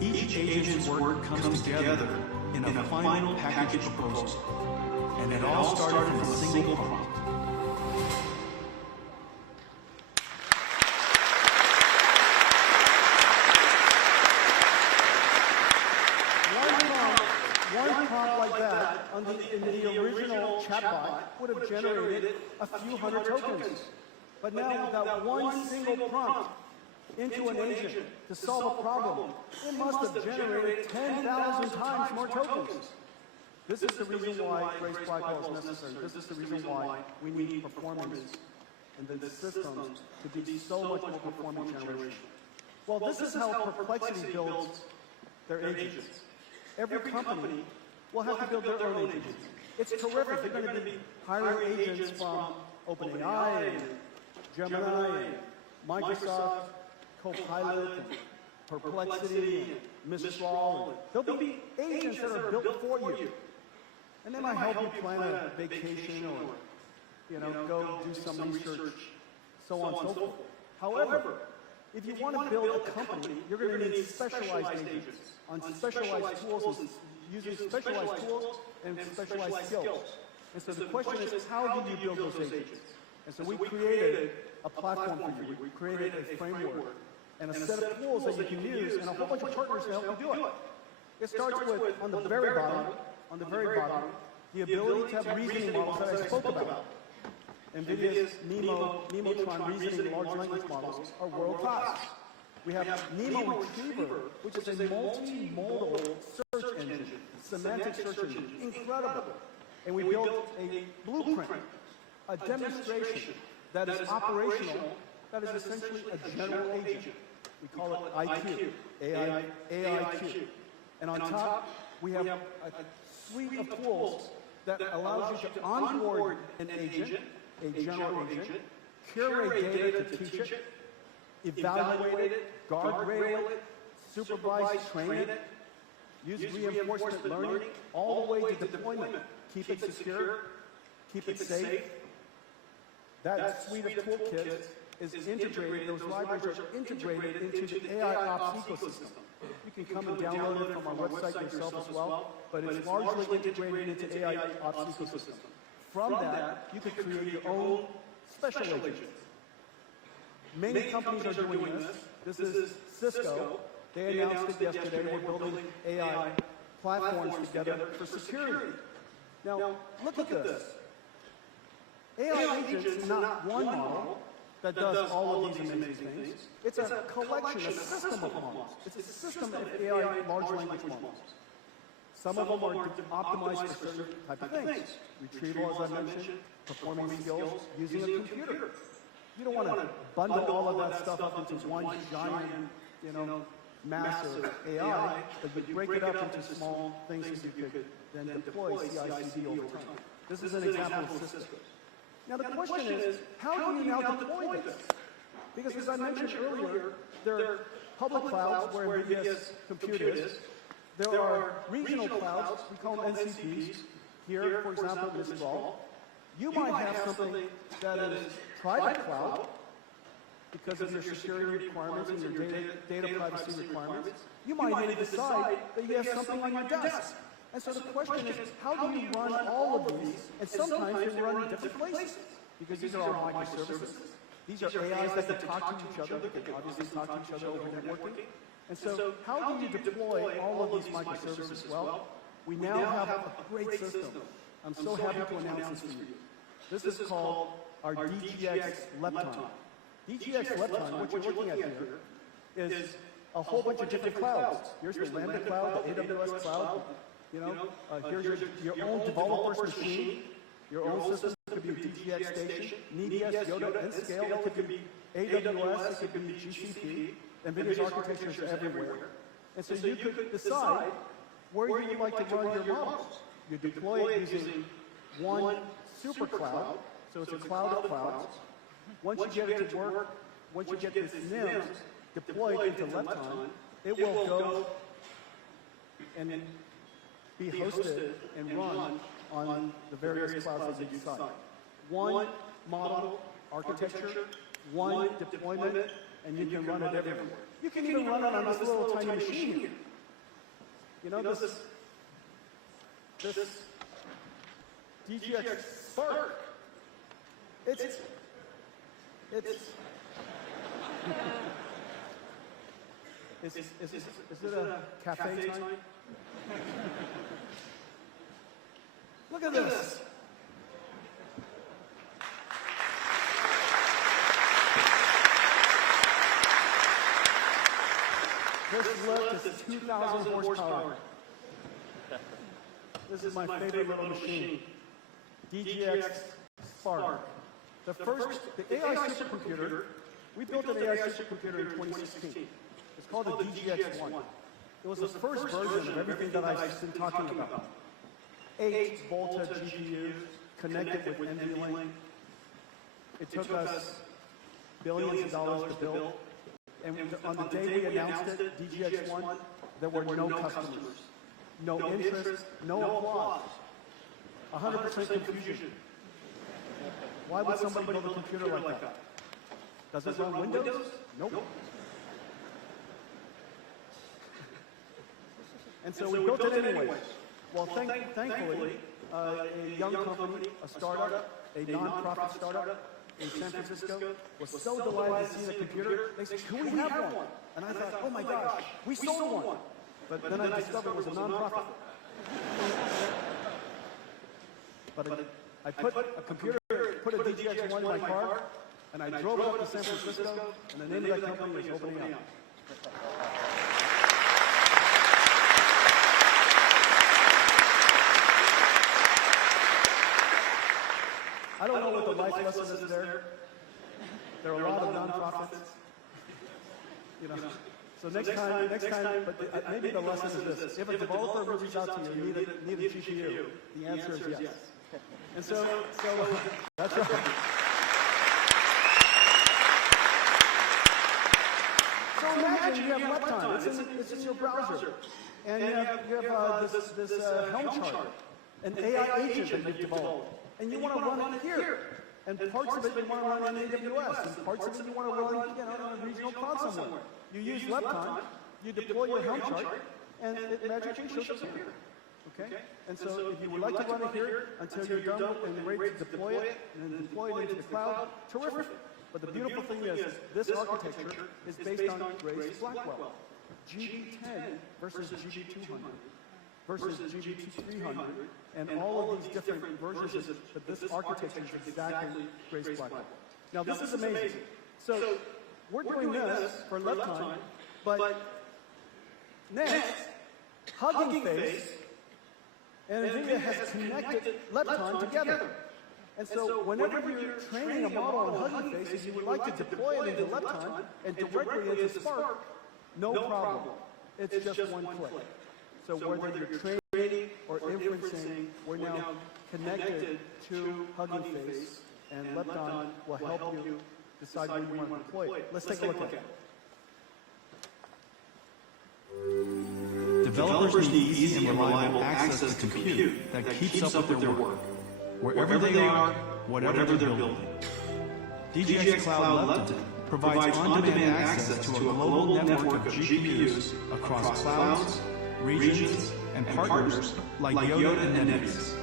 Each agent's work comes together in a final package proposal, and it all started from a single prompt. One prompt like that in the original chatbot would have generated a few hundred tokens. But now we've got one single prompt into an agent to solve a problem. It must have generated 10,000 times more tokens. This is the reason why Grace Blackwell is necessary. This is the reason why we need performance in the systems to be so much more performance generation. Well, this is how Perplexity builds their agents. Every company will have to build their own agents. It's terrific. You're going to be hiring agents from OpenAI and Gemini and Microsoft Copilot and Perplexity and Mistral. There'll be agents that are built for you. And they might help you plan a vacation or, go do some research, so on and so forth. However, if you want to build a company, you're going to need specialized agents on specialized tools, and using specialized tools and specialized skills. And so the question is, how do you build those agents? And so we created a platform for you. We created a framework and a set of tools that you can use and a whole bunch of partners to help you do it. It starts with, on the very bottom, the ability to have reasoning models that I spoke about. Nvidia's Nemotron reasoning large language models are world-class. We have Nemo Retriever, which is a multimodal search engine. semantic search engine, incredible. And we built a blueprint, a demonstration that is operational, that is essentially a general agent. We call it IQ, AIQ. And on top, we have a suite of tools that allows you to onboard an agent, a general agent, curate data to teach it, evaluate it, guardrail it, supervise, train it, use reinforcement learning, all the way to deployment. Keep it secure, keep it safe. That suite of toolkits is integrated, those libraries are integrated into the AI ops ecosystem. You can come and download it from our website yourself as well, but it's largely integrated into AI ops ecosystem. From that, you can create your own special agents. Many companies are doing this. This is Cisco. They announced it yesterday. We're building AI platforms together for security. Now, look at this. AI agents is not one model that does all of these amazing things. It's a collection, a system of models. It's a system of AI large language models. Some of them are optimized for certain type of things. Retrieval, as I mentioned, performing skills, using a computer. You don't want to bundle all of that stuff up into one giant, mass of AI, but you break it up into small things that you could then deploy CI/CD over time. This is an example of Cisco. Now the question is, how do you now deploy this? Because as I mentioned earlier, there are public clouds where Nvidia's compute is. There are regional clouds, we call them NCPs. Here, for example, in this vault, you might have something that is private cloud because of your security requirements and your data privacy requirements. You might need to decide that you have something on your desk. And so the question is, how do you run all of these? And sometimes they run in different places, because these are all microservices. These are AIs that can talk to each other. They can obviously talk to each other over networking. And so how do you deploy all of these microservices? Well, we now have a great system. I'm so happy to announce this to you. This is called our DGX Lepton. DGX Lepton, what you're looking at here, is a whole bunch of different clouds. Here's the Lambda cloud, the AWS cloud. Here's your own developer's machine, your own system. It could be a DGX station, Needius, Yoda, and Scale. It could be AWS, it could be GCP. Nvidia's architecture is everywhere. And so you could decide where you would like to run your models. You deploy it using one super cloud, so it's a cloud of clouds. Once you get it to work, once you get this NIMS deployed into Lepton, it will go and be hosted and run on the various clouds that you decide. One model architecture, one deployment, and you can run it everywhere. You can even run it on this little tiny machine here. This DGX Spark. Is it a cafe time? Look at this. This lift is 2,000 horsepower. This is my favorite little machine. DGX Spark. The AI supercomputer, we built an AI supercomputer in 2016. It's called the DGX-1. It was the first version of everything that I've been talking about. 8 Volta GPUs connected with NVLink. It took us billions of dollars to build. And on the day we announced it, DGX-1, there were no customers, no interest, no applause, 100% confusion. Why would somebody build a computer like that? Does it run Windows? Nope. And so we built it anyway. Well, thankfully, a young company, a startup, a non-profit startup in San Francisco was so delighted to see the computer. They said, "Can we have one?" And I thought, "Oh my gosh, we sold one." But then I discovered it was a non-profit. But I put a DGX-1 in my car, and I drove up to San Francisco, and the name of that company is opening up. I don't know what the life lesson is there. There are a lot of nonprofits. You know. So next time, but maybe the lesson is this. If a developer reaches out to you, need a GPU, the answer is yes. And so that's right. So imagine you have Lepton, it's in your browser, and you have this Helm chart, an AI agent that you've developed, and you want to run it here. And parts of it you want to run in AWS, and parts of it you want to run on a regional cloud somewhere. You use Lepton, you deploy your Helm chart, and it magically shows up here. Okay? And so if you would like to run it here until you're done and ready to deploy it, and then deploy it into the cloud, terrific. But the beautiful thing is, this architecture is based on Grace Blackwell. GB10 versus GB200 versus GB300, and all of these different versions of this architecture is exactly Grace Blackwell. Now this is amazing. So we're doing this for Lepton, but next, Hugging Face and Nvidia has connected Lepton together. And so whenever you're training a model on Hugging Face, if you would like to deploy it into Lepton and directly into Spark, no problem. It's just one click. So whether you're training or inferencing, we're now connected to Hugging Face, and Lepton will help you decide where you want to deploy it. Let's take a look at it. Developers need easy and reliable access to compute that keeps up with their work, wherever they are, whatever they're building. DGX Cloud Lepton provides on-demand access to a global network of GPUs across clouds, regions, and partners like Yotta and Nebius.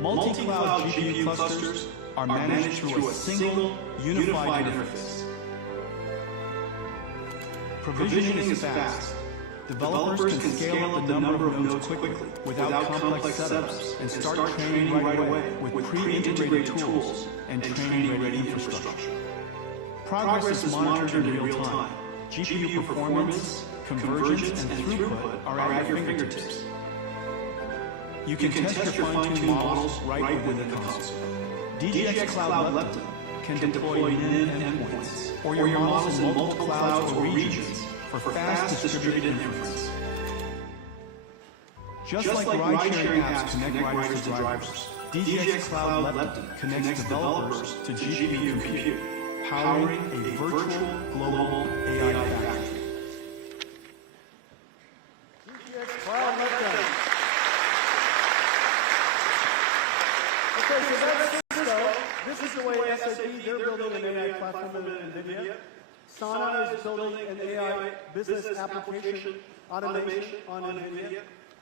Multi-cloud GPU clusters are managed through a single, unified interface. Provisioning is fast. Developers can scale up the number of nodes quickly without complex setups and start training right away with pre-integrated tools and training-ready infrastructure. Progress is monitored in real time. GPU performance, convergence, and throughput are at your fingertips. You can test your fine-tuned models right within the console. DGX Cloud Lepton can deploy NIM endpoints or your models in multiple clouds or regions for fast distributed inference. Just like ride-sharing apps connect riders to drivers, DGX Cloud Lepton connects developers to GPU compute, powering a virtual global AI factory. DGX Cloud Lepton. Okay, so that's Cisco. This is the way SAP, they're building an AI platform in NVIDIA. Sana is building an AI business application automation on NVIDIA.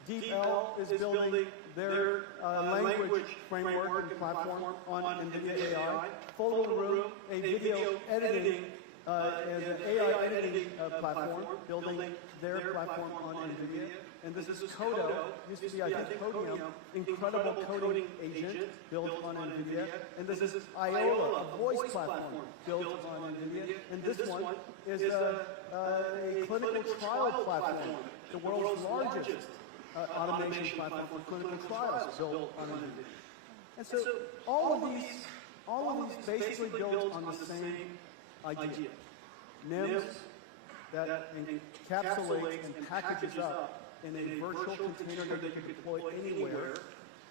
DeepL is building their language framework and platform on NVIDIA AI. Follow the Room, a video editing and an AI editing platform, building their platform on NVIDIA. And this is Codo, used to be, I think, Podium, incredible coding agent built on NVIDIA. And this is Iola, a voice platform built on NVIDIA. And this one is a clinical trial platform, the world's largest automation platform for clinical trials built on NVIDIA. And so all of these basically built on the same idea. NIMs that encapsulates and packages up in a virtual container that you can deploy anywhere,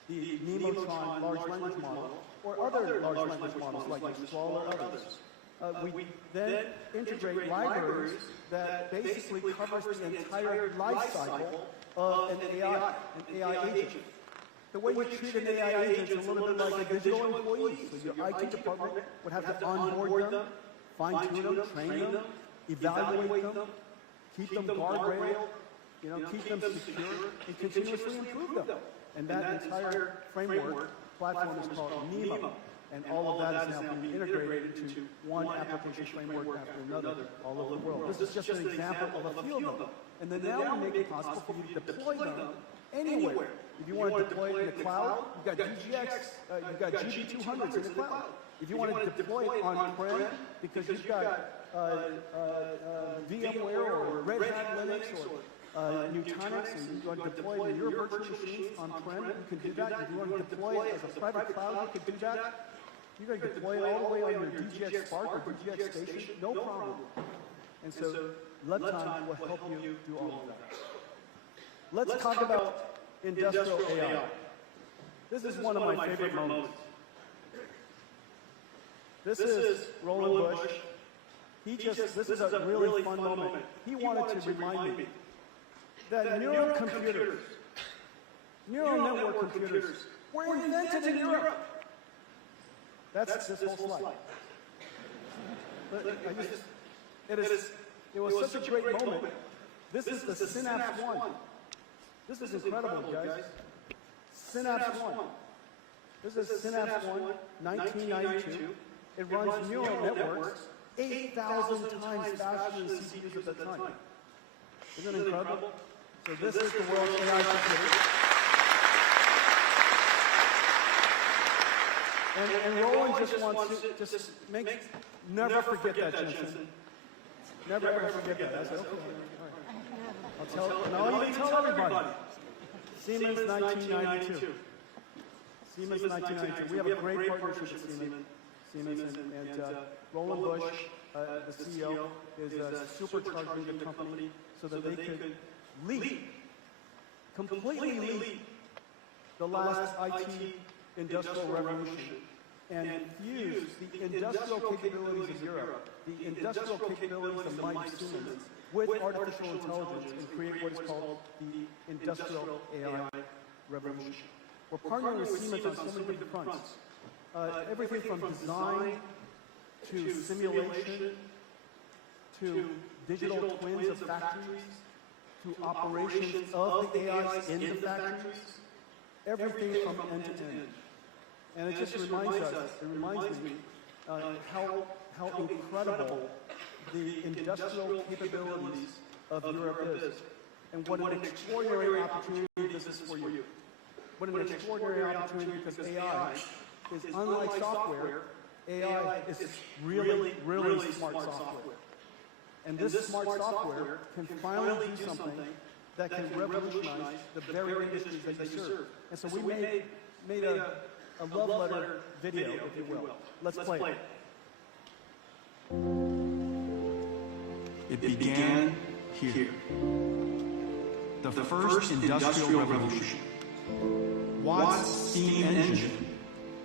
the Nemotron large language model, or other large language models like Mistral or others. We then integrate libraries that basically covers the entire life cycle of an AI agent. The way you treat an AI agent is a little bit like a digital employee. So your IT department would have to onboard them, fine-tune them, train them, evaluate them, keep them guardrailed, keep them secure, and continuously improve them. And that entire framework platform is called NEMO. And all of that is now being integrated into one application framework after another all over the world. This is just an example of a few of them. And then now we make it possible for you to deploy them anywhere. If you want to deploy it in the cloud, you've got DGX, you've got GB200s in the cloud. If you want to deploy it on-prem, because you've got VMware or Red Hat Linux or Nutanix and you want to deploy your virtual machines on-prem, you can do that. If you want to deploy it as a private cloud, you can do that. You can deploy it all the way on your DGX Spark or DGX Station, no problem. And so Levtime will help you do all of that. Let's talk about industrial AI. This is one of my favorite moments. This is Roland Bush. This is a really fun moment. He wanted to remind me that neural computers, neural network computers, were invented in Europe. That's this whole slide. But it was such a great moment. This is the Synapse 1. This is incredible, guys. Synapse 1. This is Synapse 1, 1992. It runs neural networks 8,000 times faster than CPUs at the time. Isn't it incredible? So this is the world's AI computer. And Roland just wants to never forget that, Jensen. Never ever forget that. I said, okay, all right. I'll tell everybody. Siemens 1992. Siemens 1992. We have a great partnership with Siemens and Roland Bush, the CEO, is supercharging the company so that they could completely lead the last IT industrial revolution and fuse the industrial capabilities of Europe, the industrial capabilities of mighty Siemens, with artificial intelligence and create what is called the industrial AI revolution. We're partnering with Siemens on so many different fronts. Everything from design to simulation to digital twins of factories to operations of the AIs in the factories, everything from end to end. And it just reminds me how incredible the industrial capabilities of Europe is, and what an extraordinary opportunity this is for you. What an extraordinary opportunity, because AI is unlike software. AI is really, really smart software. And this smart software can finally do something that can revolutionize the very industries that you serve. And so we made a love letter video, if you will. Let's play it. It began here. The first industrial revolution. Watt's steam engine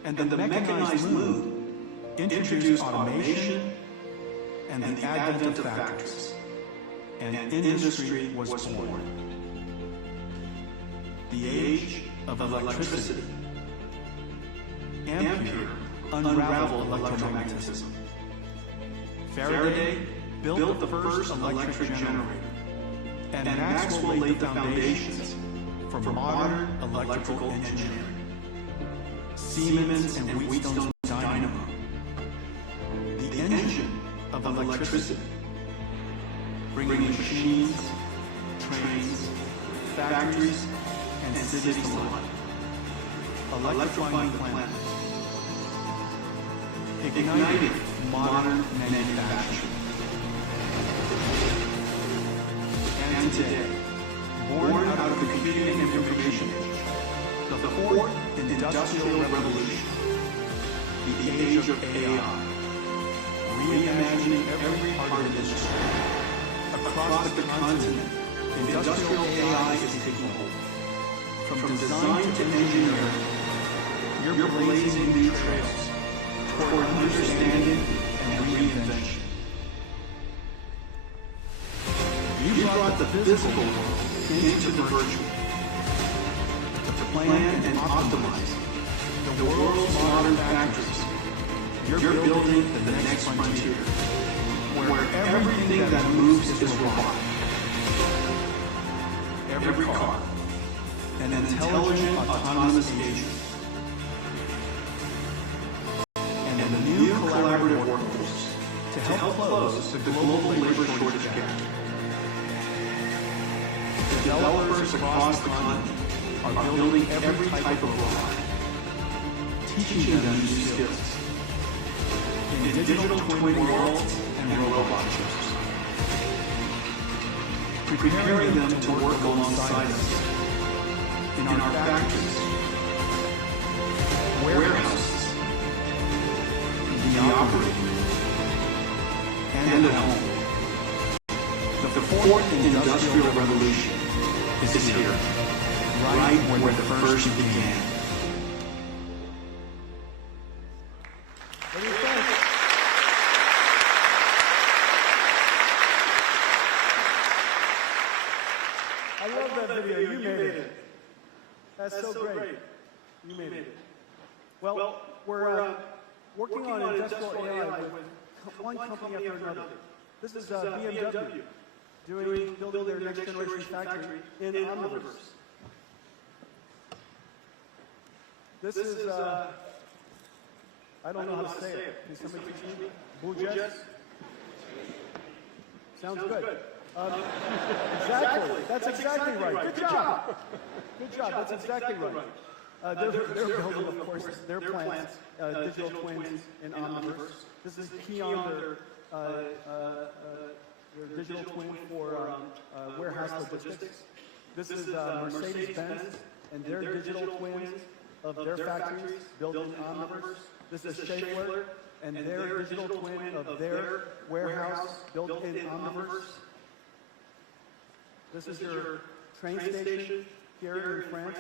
and the mechanized loom introduced automation and the advent of factories, and industry was born. The age of electricity. Ampere unraveled electromagnetism. Faraday built the first electric generator, and Maxwell laid the foundations for modern electrical engineering. Siemens and Wheatstone's dynamo, the engine of electricity, bringing machines, trains, factories, and cities to life, electrifying the planet, igniting modern manufacturing. And today, born out of the computing and information age, the fourth industrial revolution, the age of AI, reimagining every part of industry. Across the continent, industrial AI is taking hold. From design to engineering, you're blazing new trails toward understanding and reinvention. You brought the physical world into the virtual. To plan and optimize the world's modern factories, you're building the next frontier, where everything that moves is robotic. Every car, an intelligent autonomous agent, and a new collaborative workforce to help close the global labor shortage gap. Developers across the continent are building every type of robot, teaching them new skills in digital twin worlds and robot chips. preparing them to work alongside us in our factories, warehouses, the operating room, and at home. The fourth industrial revolution is here, right where the first began. What do you think? I love that video. You made it. That's so great. You made it. Well, we're working on industrial AI with one company after another. This is BMW building their next generation factory in Omniverse. This is I don't know how to say it. Can somebody teach me? Bujas? Sounds good. Exactly. That's exactly right. Good job. Good job. That's exactly right. They're building, of course, their plants, digital twins in Omniverse. This is Keon, their digital twin for warehouse logistics. This is Mercedes-Benz and their digital twins of their factories built in Omniverse. This is Schaeffler and their digital twin of their warehouse built in Omniverse. This is your train station here in France,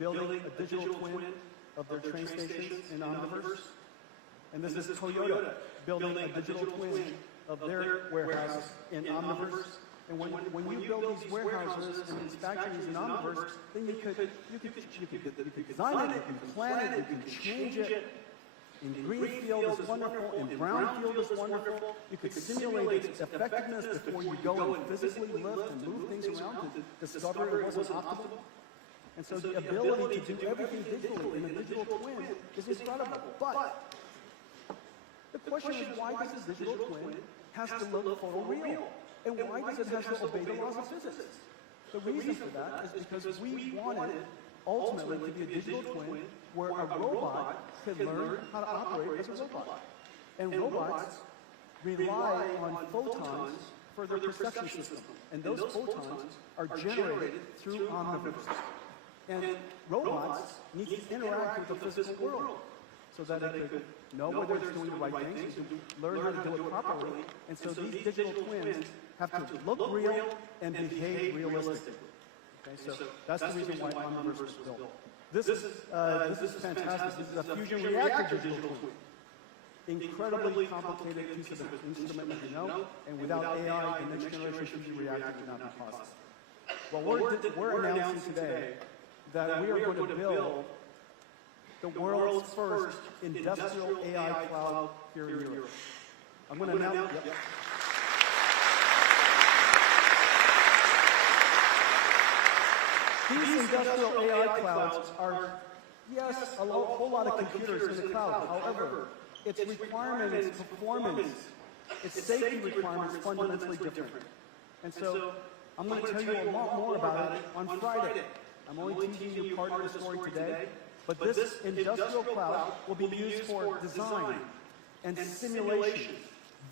building a digital twin of their train stations in Omniverse. And this is Toyota building a digital twin of their warehouse in Omniverse. And when you build these warehouses and these factories in Omniverse, then you could design it, you can plan it, you can change it. In greenfield is wonderful, in brownfield is wonderful. You could simulate its effectiveness before you go and physically lift and move things around to discover it wasn't optimal. And so the ability to do everything digitally in a digital twin is incredible. But the question is, why does this digital twin has to look photoreal? And why does it have to obey the laws of physics? The reason for that is because we wanted ultimately to be a digital twin where a robot could learn how to operate as a robot. And robots rely on photons for their perception system. And those photons are generated through Omniverse. And robots need to interact with the physical world so that it could know whether it's doing the right things, and learn how to do it properly. And so these digital twins have to look real and behave realistically. Okay, so that's the reason why Omniverse was built. This is fantastic. This is a fusion reactor digital twin. Incredibly complicated piece of instrument, as you know, and without AI, the next generation fusion reactor would not be possible. Well, we're announcing today that we are going to build the world's first industrial AI cloud here in Europe. I'm going to announce. Yep. These industrial AI clouds are, yes, a whole lot of computers in the cloud. However, its requirement, its performance, its safety requirements fundamentally different. And so I'm going to tell you a lot more about it on Friday. I'm only teaching you part of the story today, but this industrial cloud will be used for design and simulation,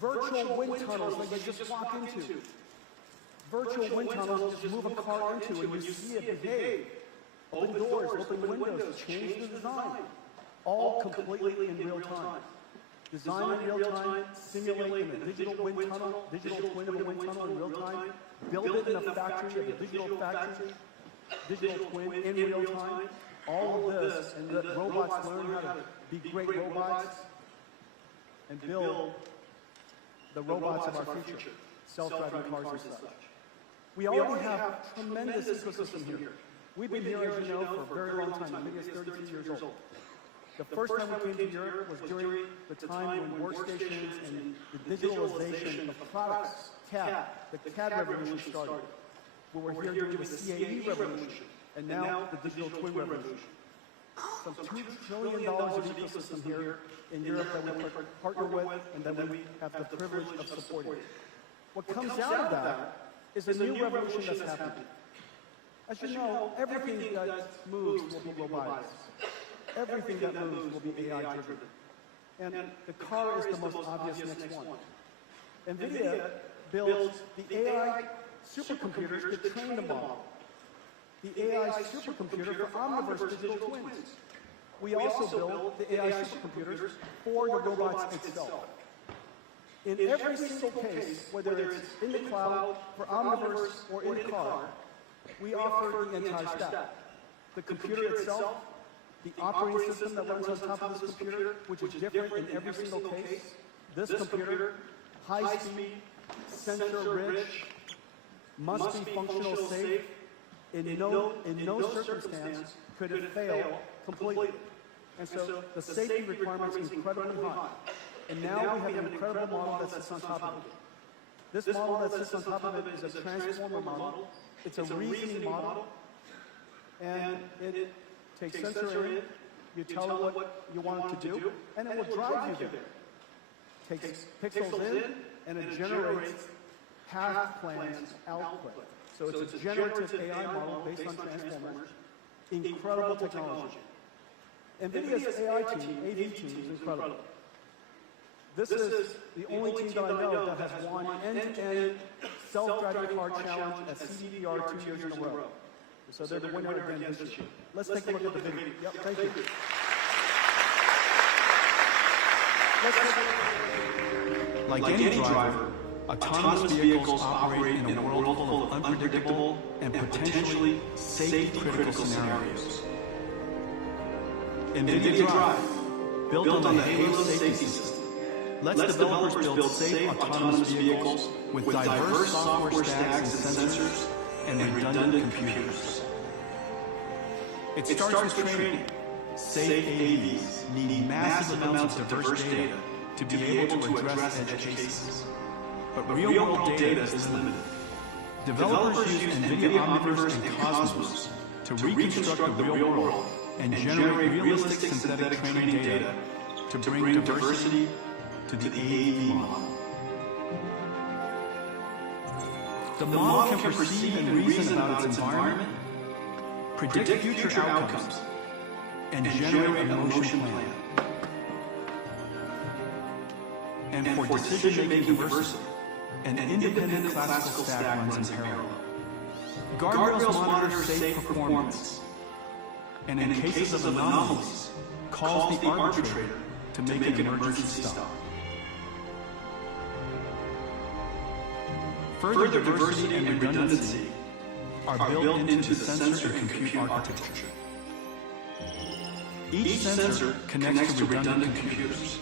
virtual wind tunnels that you just walk into. Virtual wind tunnels, just move a car into and you see it behave. Open doors, open windows, change the design. All completely in real time. Design in real time, simulate in a digital wind tunnel, digital twin of a wind tunnel in real time, build it in a factory, a digital factory, digital twin in real time. All of this, and the robots learn how to be great robots and build the robots of our future, self-driving cars and such. We already have tremendous ecosystem here. We've been here, as you know, for a very long time. Maybe it's 32 years old. The first time we came to Europe was during the time when workstations and the digitalization of products, CAD, the CAD revolution started. We were here during the CAE revolution, and now the digital twin revolution. Some $2 trillion of ecosystem here in Europe that we partner with and that we have the privilege of supporting. What comes out of that is a new revolution that's happening. As you know, everything that moves will be robotics. Everything that moves will be AI-driven. And the car is the most obvious next one. Nvidia builds the AI supercomputers to train the model. The AI supercomputer for Omniverse digital twins. We also build the AI supercomputers for the robots itself. In every single case, whether it's in the cloud, for Omniverse, or in the car, we offer the entire stack. The computer itself, the operating system that runs on top of this computer, which is different in every single case. This computer, high-speed, sensor-rich, must be functional safe. In no circumstance could it fail completely. And so the safety requirement is incredibly high. And now we have an incredible model that sits on top of it. This model that sits on top of it is a transformer model. It's a reasoning model. And it takes sensor in, you tell it what you want it to do, and it will drive you there. Takes pixels in, and it generates path plans output. So it's a generative AI model based on transformers. Incredible technology. Nvidia's AI team, AV team, is incredible. This is the only team that I know that has won end-to-end self-driving car challenge at CDPR 2 years in a row. So they're the winner again this year. Let's take a look at the video. Yep, thank you. Like any driver, autonomous vehicles operate in a world full of unpredictable and potentially safety-critical scenarios. Nvidia Drive, built on the Halo safety system, lets developers build safe autonomous vehicles with diverse software stacks and sensors and redundant computers. It starts with training. Safe AVs need massive amounts of diverse data to be able to address edge cases. But real-world data is limited. Developers use Nvidia Omniverse and Cosmos to reconstruct the real world and generate realistic synthetic training data to bring diversity to the AV model. The model can perceive and reason about its environment, predict future outcomes, and generate a motion plan. And for decision-making diversity, an independent classical stack runs in parallel. Guardrails monitor safe performance, and in cases of anomalies, calls the arbitrator to make an emergency stop. Further diversity and redundancy are built into the sensor and compute architecture. Each sensor connects to redundant computers,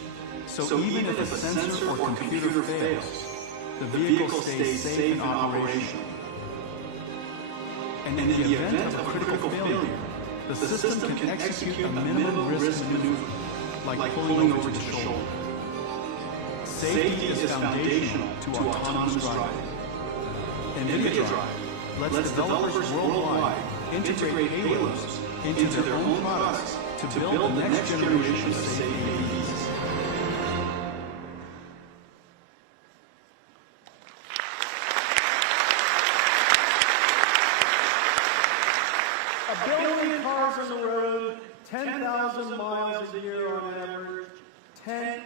so even if a sensor or computer fails, the vehicle stays safe and operational. And in the event of a critical failure, the system can execute a minimum risk maneuver, like pulling over the shoulder. Safety is foundational to autonomous driving. Nvidia Drive lets developers worldwide integrate Halos into their own products to build the next generation of safe AVs. A billion cars on the road, 10,000 miles a year on average, 10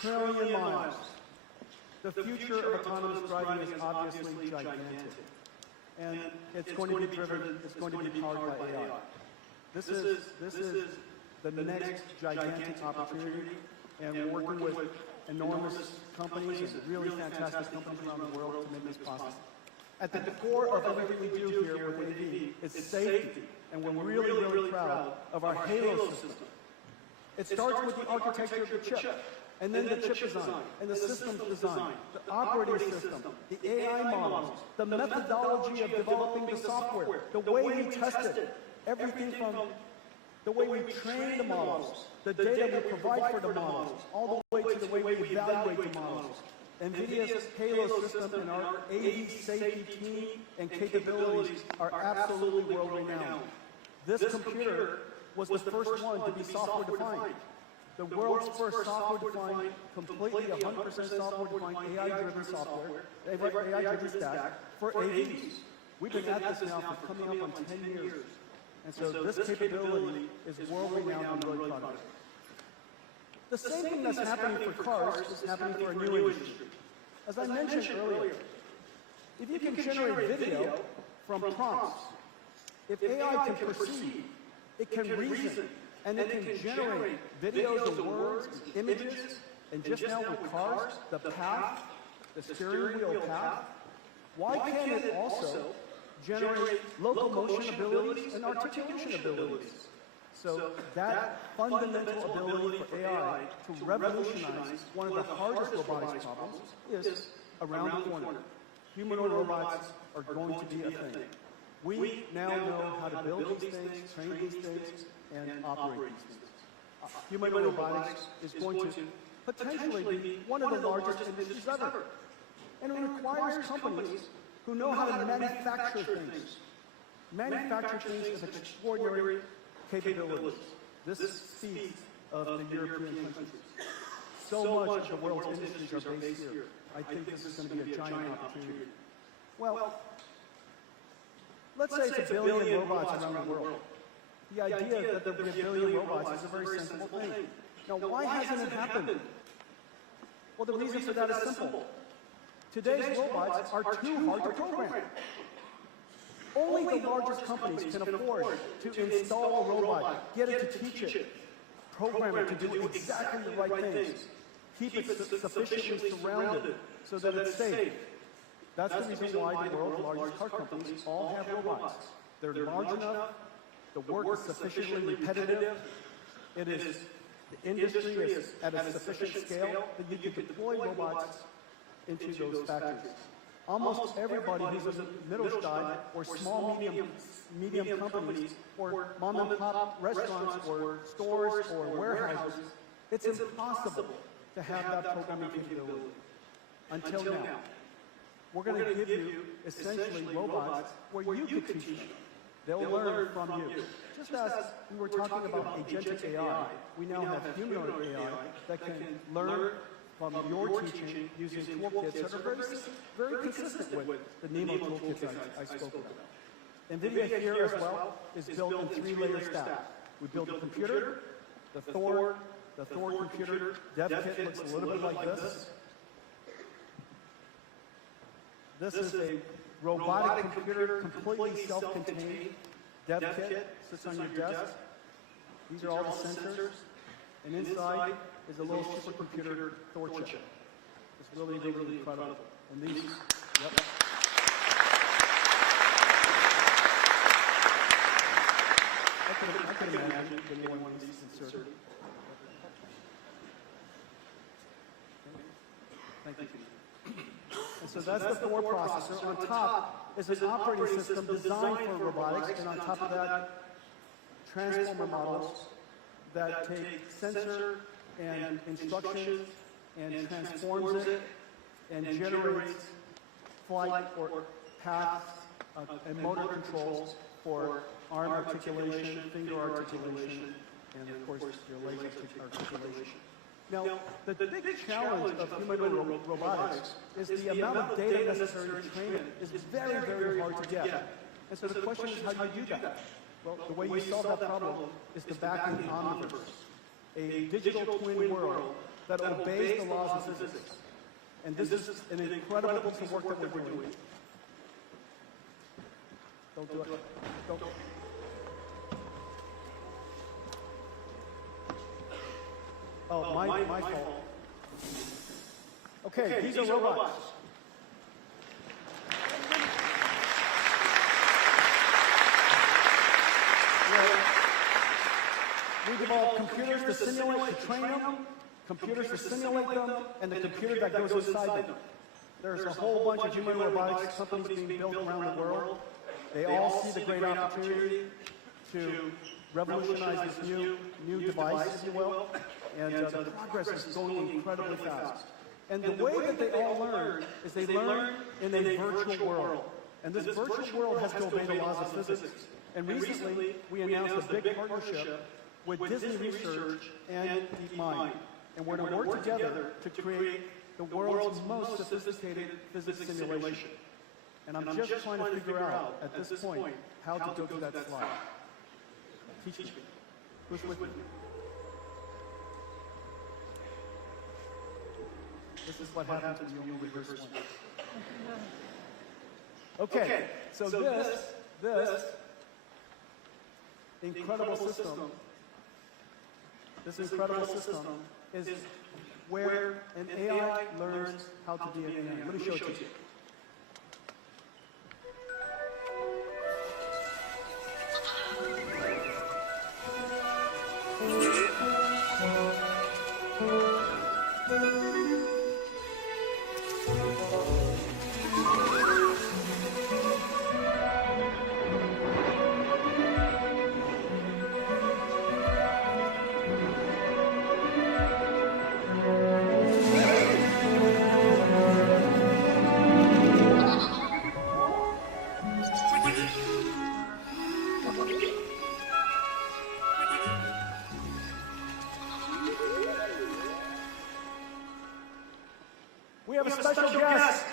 trillion miles. The future of autonomous driving is obviously gigantic. And it's going to be driven, it's going to be powered by AI. This is the next gigantic opportunity, and we're working with enormous companies and really fantastic companies around the world to make this possible. At the core of everything we do here with AV is safety, and we're really, really proud of our Halo system. It starts with the architecture of the chip, and then the chip design, and the systems design, the operating system, the AI models, the methodology of developing the software, the way we test it, everything from the way we train the models, the data we provide for the models, all the way to the way we evaluate the models. NVIDIA's Halo system and our AV safety team and capabilities are absolutely world-renowned. This computer was the first one to be software-defined. The world's first software-defined, completely 100% software-defined AI-driven software, AI-driven stack for AVs. We've been at this now for coming up on 10 years. And so this capability is world-renowned and really proud of it. The same thing that's happening for cars is happening for a new industry. As I mentioned earlier, If you can generate video from prompts, if AI can perceive, it can reason, and it can generate videos and words, and images, and just now with cars, the path, the steering wheel path, why can't it also generate locomotion abilities and articulation abilities? So that fundamental ability for AI to revolutionize one of the hardest robotics problems is around the corner. Humanoid robots are going to be a thing. We now know how to build these things, train these things, and operate these things. Humanoid robotics is going to potentially be one of the largest industries ever. And it requires companies who know how to manufacture things. Manufacture things of extraordinary capabilities. This speaks of the European countries. So much of the world's industries are based here. I think this is going to be a giant opportunity. Well, let's say it's a billion robots around the world. The idea that there will be a billion robots is a very sensible thing. Now, why hasn't it happened? Well, the reason for that is simple. Today's robots are too hard to program. Only the largest companies can afford to install a robot, get it to teach it, program it to do exactly the right things, keep it sufficiently surrounded so that it's safe. That's the reason why the world's largest car companies all have robots. They're large enough, the work is sufficiently repetitive, the industry is at a sufficient scale that you can deploy robots into those factories. Almost everybody who's in Mittelstand or small, medium companies or mom-and-pop restaurants or stores or warehouses, it's impossible to have that programming capability until now. We're going to give you essentially robots where you can teach them. They'll learn from you. Just as we were talking about agentic AI, we now have humanoid AI that can learn from your teaching using toolkits that are very consistent with the NEMO toolkits I spoke about. Nvidia here as well is built in 3-layer stack. We built a computer, the Thor computer, dev kit looks a little bit like this. This is a robotic computer, completely self-contained. Dev kit sits on your desk. These are all the sensors. And inside is a little supercomputer Thor chip. It's really, really incredible. And these, yep. I can imagine getting one of these inserted. Thank you. And so that's the Thor processor. On top is an operating system designed for robotics, and on top of that, transformer models that take sensor and instructions and transforms it and generates flight or paths and motor controls for arm articulation, finger articulation, and of course your leg articulation. Now, the big challenge of humanoid robotics is the amount of data necessary to train it is very, very hard to get. And so the question is, how do you do that? Well, the way you solve that problem is to back in the omniverse, a digital twin world that obeys the laws of physics. And this is an incredible piece of work that we're doing. Don't do it. Don't. Oh, my fault. Okay, these are robots. We developed computers to simulate, to train them, computers to simulate them, and the computer that goes inside them. There's a whole bunch of human robotics companies being built around the world. They all see the great opportunity to revolutionize this new device, if you will. And the progress is going incredibly fast. And the way that they all learn is they learn in a virtual world. And this virtual world has to obey the laws of physics. And recently, we announced a big partnership with Disney Research and DeepMind. And we're going to work together to create the world's most sophisticated physics simulation. And I'm just trying to figure out, at this point, how to go to that slide. Teach me. Who's with me? This is what happens when you only rehearse once. Okay, so this incredible system is where an AI learns how to be an AI. Let me show it to you. We have a special guest.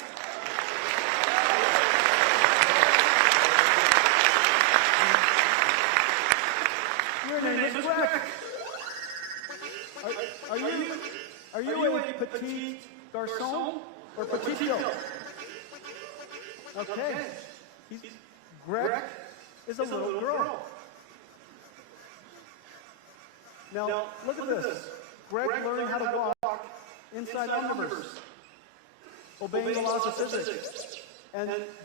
Your name is Greg. Are you a petite garçon or petite? Okay. Greg is a little girl. Now, look at this. Greg learned how to walk inside Omniverse, obeying the laws of physics.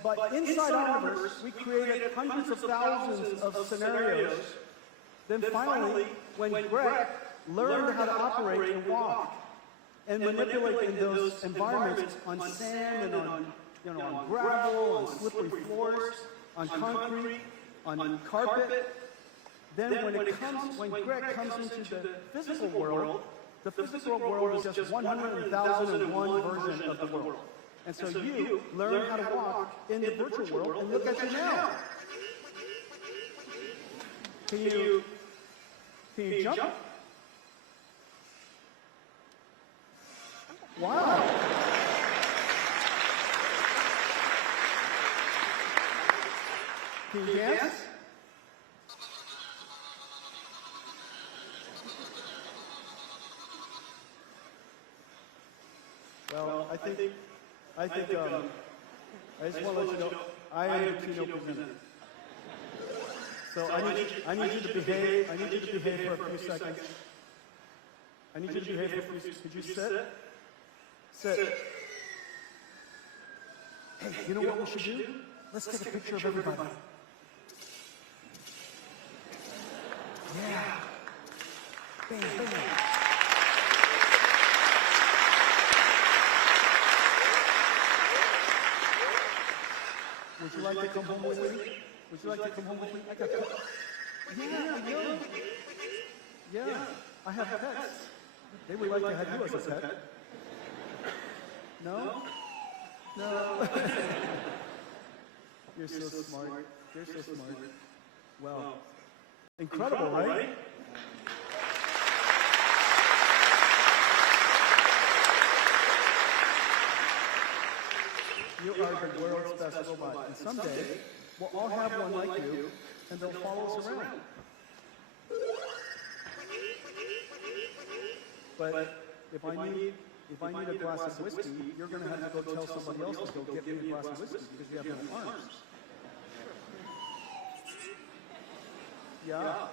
But inside Omniverse, we created hundreds of thousands of scenarios. Then finally, when Greg learned how to operate and walk and manipulate in those environments on sand and on gravel, on slippery floors, on concrete, on carpet, then when Greg comes into the physical world, the physical world is just 100,001 version of the world. And so you learn how to walk in the virtual world, and look at you now. Can you jump? Wow. Can you dance? Well, I think I just want to let you know, I am the keynote presenter. So I need you to behave. I need you to behave for a few seconds. I need you to behave for a few seconds. Could you sit? Sit. Hey, you know what we should do? Let's take a picture of everybody. Yeah. Bam, bam. Would you like to come home with me? Would you like to come home with me? I got pets. Yeah, I know. Yeah, I have pets. They would like to have you as a pet. No? No. You're so smart. You're so smart. Wow. Incredible, right? You are the world's best robot, and someday we'll all have one like you, and they'll follow us around. But if I need a glass of whiskey, you're going to have to go tell somebody else to go get me a glass of whiskey because you have no arms. Yeah,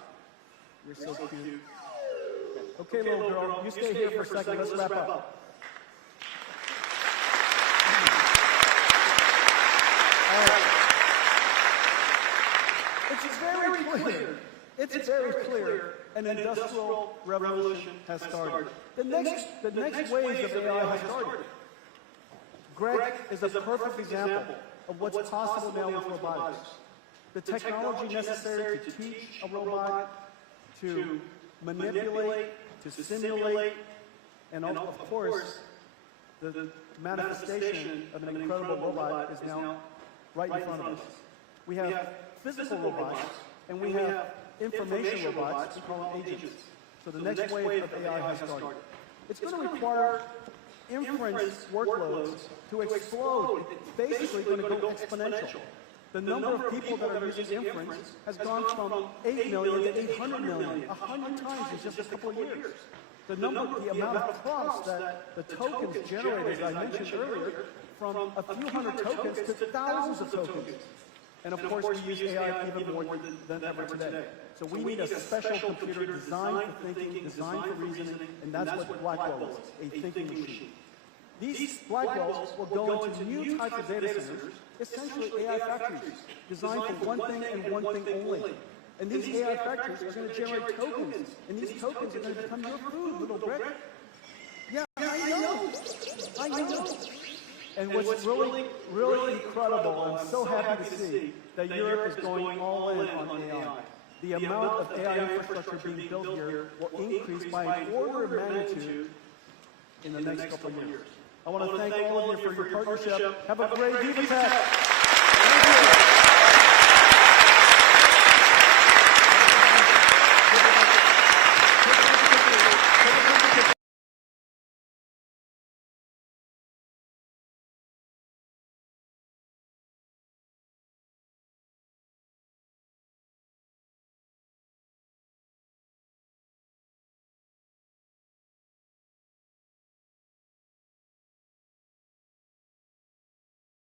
you're so cute. Okay, little girl, you stay here for a second. Let's wrap up. It's very clear an industrial revolution has started. The next waves of AI has started. Greg is a perfect example of what's possible now with robotics. The technology necessary to teach a robot, to manipulate, to simulate, and of course, the manifestation of an incredible robot is now right in front of us. We have physical robots, and we have information robots, we call them agents. So the next wave of AI has started. It's going to require inference workloads to explode. It's basically going to go exponential. The number of people that are using inference has gone from 8 million to 800 million, 100 times in just a couple of years. the amount of prompts that the tokens generate, as I mentioned earlier, from a few hundred tokens to thousands of tokens. And of course, we use AI even more than ever today. So we need a special computer designed for thinking, designed for reasoning, and that's what Blackwell is, a thinking machine. These Blackwells will go into new types of data centers, essentially AI factories, designed for one thing and one thing only. And these AI factories are going to generate tokens, and these tokens are going to become your food, little brick. Yeah, I know. And what's really, really incredible, I'm so happy to see that Europe is going all in on AI. The amount of AI infrastructure being built here will increase by an order of magnitude in the next couple of years. I want to thank all of you for your partnership. Have a great VivaTech. Thank you.